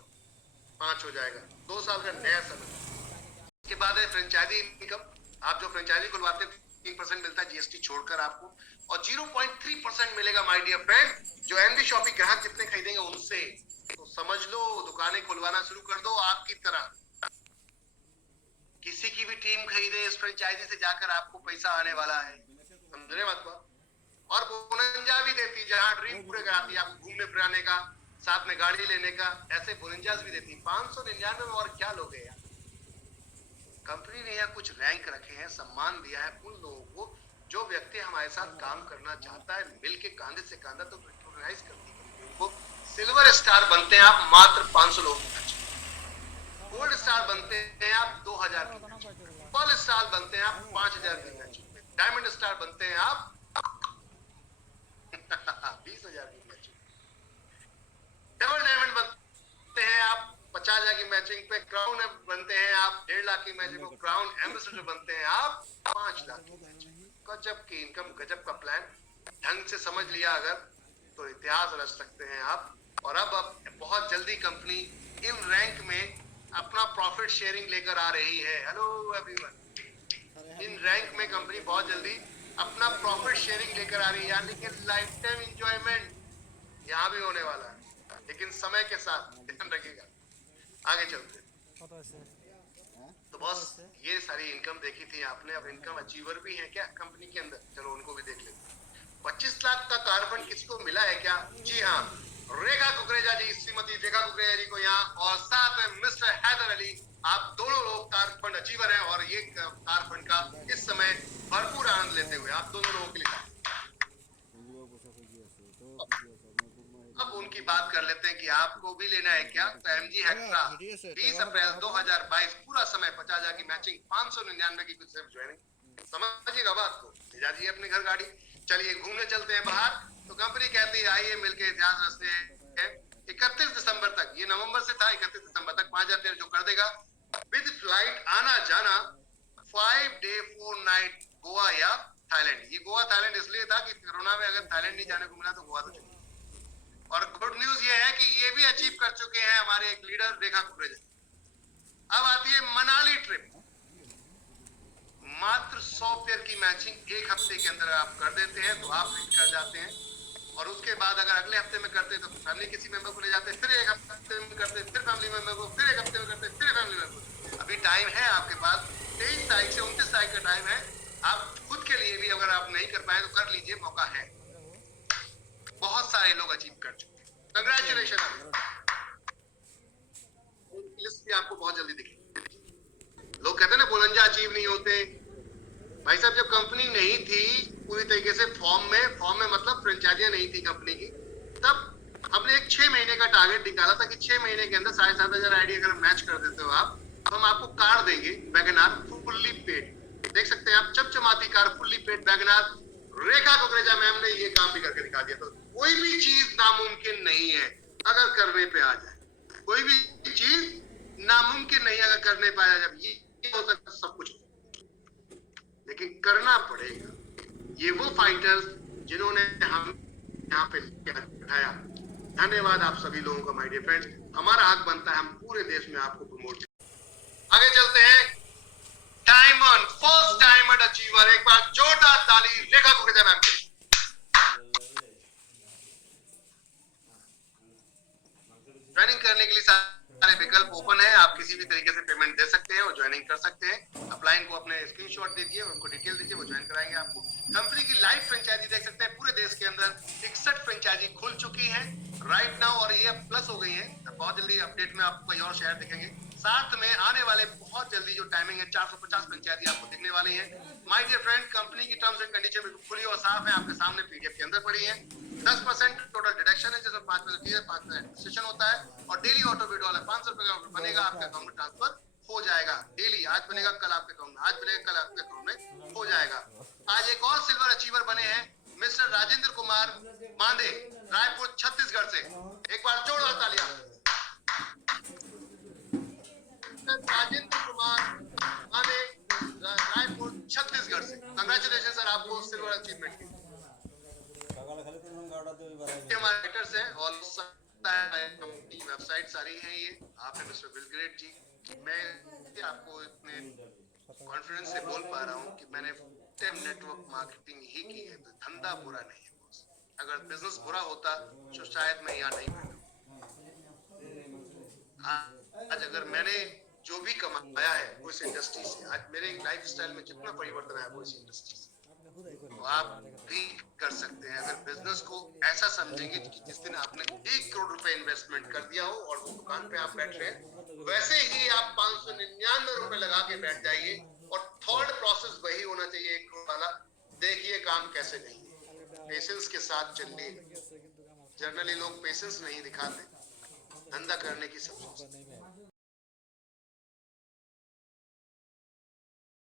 5 हो जाएगा, 2 साल का नया समय। इसके बाद है फ्रेंचाइजी इनकम। आप जो फ्रेंचाइजी खुलवाते हैं 3% मिलता है जीएसटी छोड़कर आपको, और 0.3% मिलेगा माय डियर फ्रेंड जो एमडी शॉपी ग्राहक जितने खरीदेंगे उनसे। तो समझ लो, दुकानें खुलवाना शुरू कर दो आपकी तरह। किसी की भी टीम खरीदे, इस फ्रेंचाइजी से जाकर आपको पैसा आने वाला है, समझने बात को। और बोनंजा भी देती, जहां ड्रीम पूरे कराती है आपको घूमने फिराने का, साथ में गाड़ी लेने का, ऐसे बोनंजास भी देती। 599 में और क्या लोगे यार। कंपनी ने यहाँ कुछ रैंक रखे हैं, सम्मान दिया है उन लोगों को जो व्यक्ति हमारे साथ काम करना चाहता है, मिलके कांधे से कांधा तो रिकॉग्नाइज करती है उनको। सिल्वर स्टार बनते हैं आप मात्र 500 लोग, गोल्ड स्टार बनते हैं आप 2000 की मैच, पर्ल स्टार बनते हैं आप 5000 की मैच, डायमंड स्टार बनते हैं आप 20,000 की मैच, डबल डायमंड बनते हैं आप 50,000 की मैचिंग पे, क्राउन बनते हैं आप 1.5 लाख की मैचिंग में, क्राउन एम्बेसडर बनते हैं आप 5 लाख की मैचिंग। गजब की इनकम, गजब का प्लान, ढंग से समझ लिया अगर तो इतिहास रच सकते हैं आप। और अब बहुत जल्दी कंपनी इन रैंक में अपना प्रॉफिट शेयरिंग लेकर आ रही है। हेलो एवरीवन, इन रैंक में कंपनी बहुत जल्दी अपना प्रॉफिट शेयरिंग लेकर आ रही है, यानी कि लाइफ टाइम एंजॉयमेंट यहाँ भी होने वाला है, लेकिन समय के साथ, ध्यान रखिएगा। आगे चलते तो बॉस ये सारी इनकम देखी थी आपने, अब इनकम अचीवर भी है क्या कंपनी के अंदर, चलो उनको भी देख लेते। 25 लाख का कार फंड किसी को मिला है क्या? जी हाँ, रेखा कुकरेजा जी, श्रीमती रेखा कुकरेजा जी को यहाँ, और साथ में मिस्टर हैदर अली, आप दोनों लोग कार फंड अचीवर हैं और ये कार फंड का इस समय भरपूर आनंद लेते हुए आप दोनों लोगों के लिए। अब उनकी बात कर लेते हैं कि आपको भी लेना है क्या? तो एमजी हेक्ट्रा 20 अप्रैल 2022 पूरा समय 50,000 की मैचिंग, 599 की कुछ सिर्फ ज्वाइनिंग। समझिएगा बात को, ले जाइए अपने घर गाड़ी, चलिए घूमने चलते हैं बाहर। तो कंपनी कहती है आइए मिलके इतिहास रचते हैं। 31 दिसंबर तक, ये नवंबर से था, 31 दिसंबर तक 5,000 जो कर देगा विद फ्लाइट आना जाना 5 डे 4 नाइट गोवा या थाईलैंड। ये गोवा थाईलैंड इसलिए था कि कोरोना में अगर थाईलैंड नहीं जाने को मिला तो गोवा तो चलिए। और गुड न्यूज ये है कि ये भी अचीव कर चुके हैं हमारे एक लीडर रेखा कुकरेजा। अब आती है मनाली ट्रिप। मात्र 100 फेयर की मैचिंग एक हफ्ते के अंदर आप कर देते हैं तो आप फिट कर जाते हैं, और उसके बाद अगर अगले हफ्ते में करते हैं तो फैमिली किसी मेंबर को ले जाते हैं, फिर एक हफ्ते में करते हैं, फिर फैमिली मेंबर को, फिर एक हफ्ते में करते हैं, फिर फैमिली मेंबर को। अभी टाइम है आपके पास, 23 तारीख से 29 तारीख का टाइम है। आप खुद के लिए भी अगर आप नहीं कर पाए तो कर लीजिए, मौका है। बहुत सारे लोग अचीव कर चुके हैं, कंग्रेचुलेशन। लिस्ट भी आपको बहुत जल्दी दिखेगी। लोग कहते हैं ना बुलंजा अचीव नहीं होते। भाई साहब जब कंपनी नहीं थी पूरी तरीके से फॉर्म में मतलब फ्रेंचाइजियां नहीं थी कंपनी की, तब हमने एक 6 महीने का टारगेट निकाला था कि 6 महीने के अंदर 7,500 आईडी अगर मैच कर देते हो आप तो हम आपको कार देंगे, वैगनार फुल्ली पेड। देख सकते हैं आप, चमचमाती कार फुल्ली पेड वैगनार। रेखा कुकरेजा मैम ने ये काम भी करके दिखा दिया। तो कोई भी चीज नामुमकिन नहीं है अगर करने पे आ जाए। कोई भी चीज नामुमकिन नहीं अगर करने पे आ जाए। जब ये हो सकता सब कुछ, लेकिन करना पड़ेगा। ये वो फाइटर्स जिन्होंने हम यहाँ पे बैठाया। धन्यवाद आप सभी लोगों का माय डियर फ्रेंड्स। हमारा हक बनता है हम पूरे देश में आपको प्रमोट। आगे चलते हैं। डायमंड, फर्स्ट डायमंड अचीवर, एक बार जोरदार ताली रेखा कुकरेजा मैम के। ज्वाइनिंग करने के लिए सारे विकल्प ओपन है। आप किसी भी तरीके से पेमेंट दे सकते हैं और ज्वाइनिंग कर सकते हैं। अप्लाइंग को अपने स्क्रीनशॉट दीजिए, उनको डिटेल दीजिए, वो ज्वाइन कराएंगे आपको। कंपनी की लाइव फ्रेंचाइजी देख सकते हैं, पूरे देश के अंदर 61 फ्रेंचाइजी खुल चुकी है राइट नाउ, और ये अब प्लस हो गई है। बहुत जल्दी अपडेट में आपको कई और शहर दिखेंगे। साथ में आने वाले बहुत जल्दी जो टाइमिंग है 450 फ्रेंचाइजी आपको दिखने वाली है। माय डियर फ्रेंड, कंपनी की टर्म्स एंड कंडीशन बिल्कुल खुली और साफ है, आपके सामने पीडीएफ के अंदर पड़ी है। 10% टोटल डिडक्शन है, जिसमें 5% है, 5% सेशन होता है, और डेली ऑटो विड्रॉल है। 500 रुपए का बनेगा, आपके अकाउंट में ट्रांसफर हो जाएगा। डेली आज बनेगा, कल आपके अकाउंट में, आज बनेगा, कल आपके अकाउंट में हो जाएगा। आज एक और सिल्वर अचीवर बने हैं मिस्टर राजेंद्र कुमार मांदे, रायपुर छत्तीसगढ़ से। एक बार जोरदार तालियां। राजेंद्र कुमार मांदे, रायपुर छत्तीसगढ़ से। कंग्रेचुलेशन सर आपको सिल्वर अचीवमेंट के। हमारे राइटर्स हैं और वेबसाइट सारी हैं। ये आपने मिस्टर बिल ग्रेट जी, मैं आपको इतने कॉन्फिडेंस से बोल पा रहा हूँ कि मैंने नेटवर्क मार्केटिंग ही की है। तो धंधा बुरा नहीं है बॉस। अगर बिजनेस बुरा होता तो शायद मैं यहाँ नहीं बैठा। आज अगर मैंने जो भी कमाया है वो इस इंडस्ट्री से, आज मेरे लाइफस्टाइल में जितना परिवर्तन आया वो इस इंडस्ट्री से, तो आप भी कर सकते हैं। अगर बिजनेस को ऐसा समझेंगे कि जिस दिन आपने 1 करोड़ रुपए इन्वेस्टमेंट कर दिया हो और उस दुकान पे आप बैठ रहे हैं, वैसे ही आप 599 रुपए लगा के बैठ जाइए। और थर्ड प्रोसेस वही होना चाहिए 1 करोड़ वाला। देखिए काम कैसे नहीं है, पेशेंस के साथ चलिए। जनरली लोग पेशेंस नहीं दिखाते, धंधा करने की सब सोचते।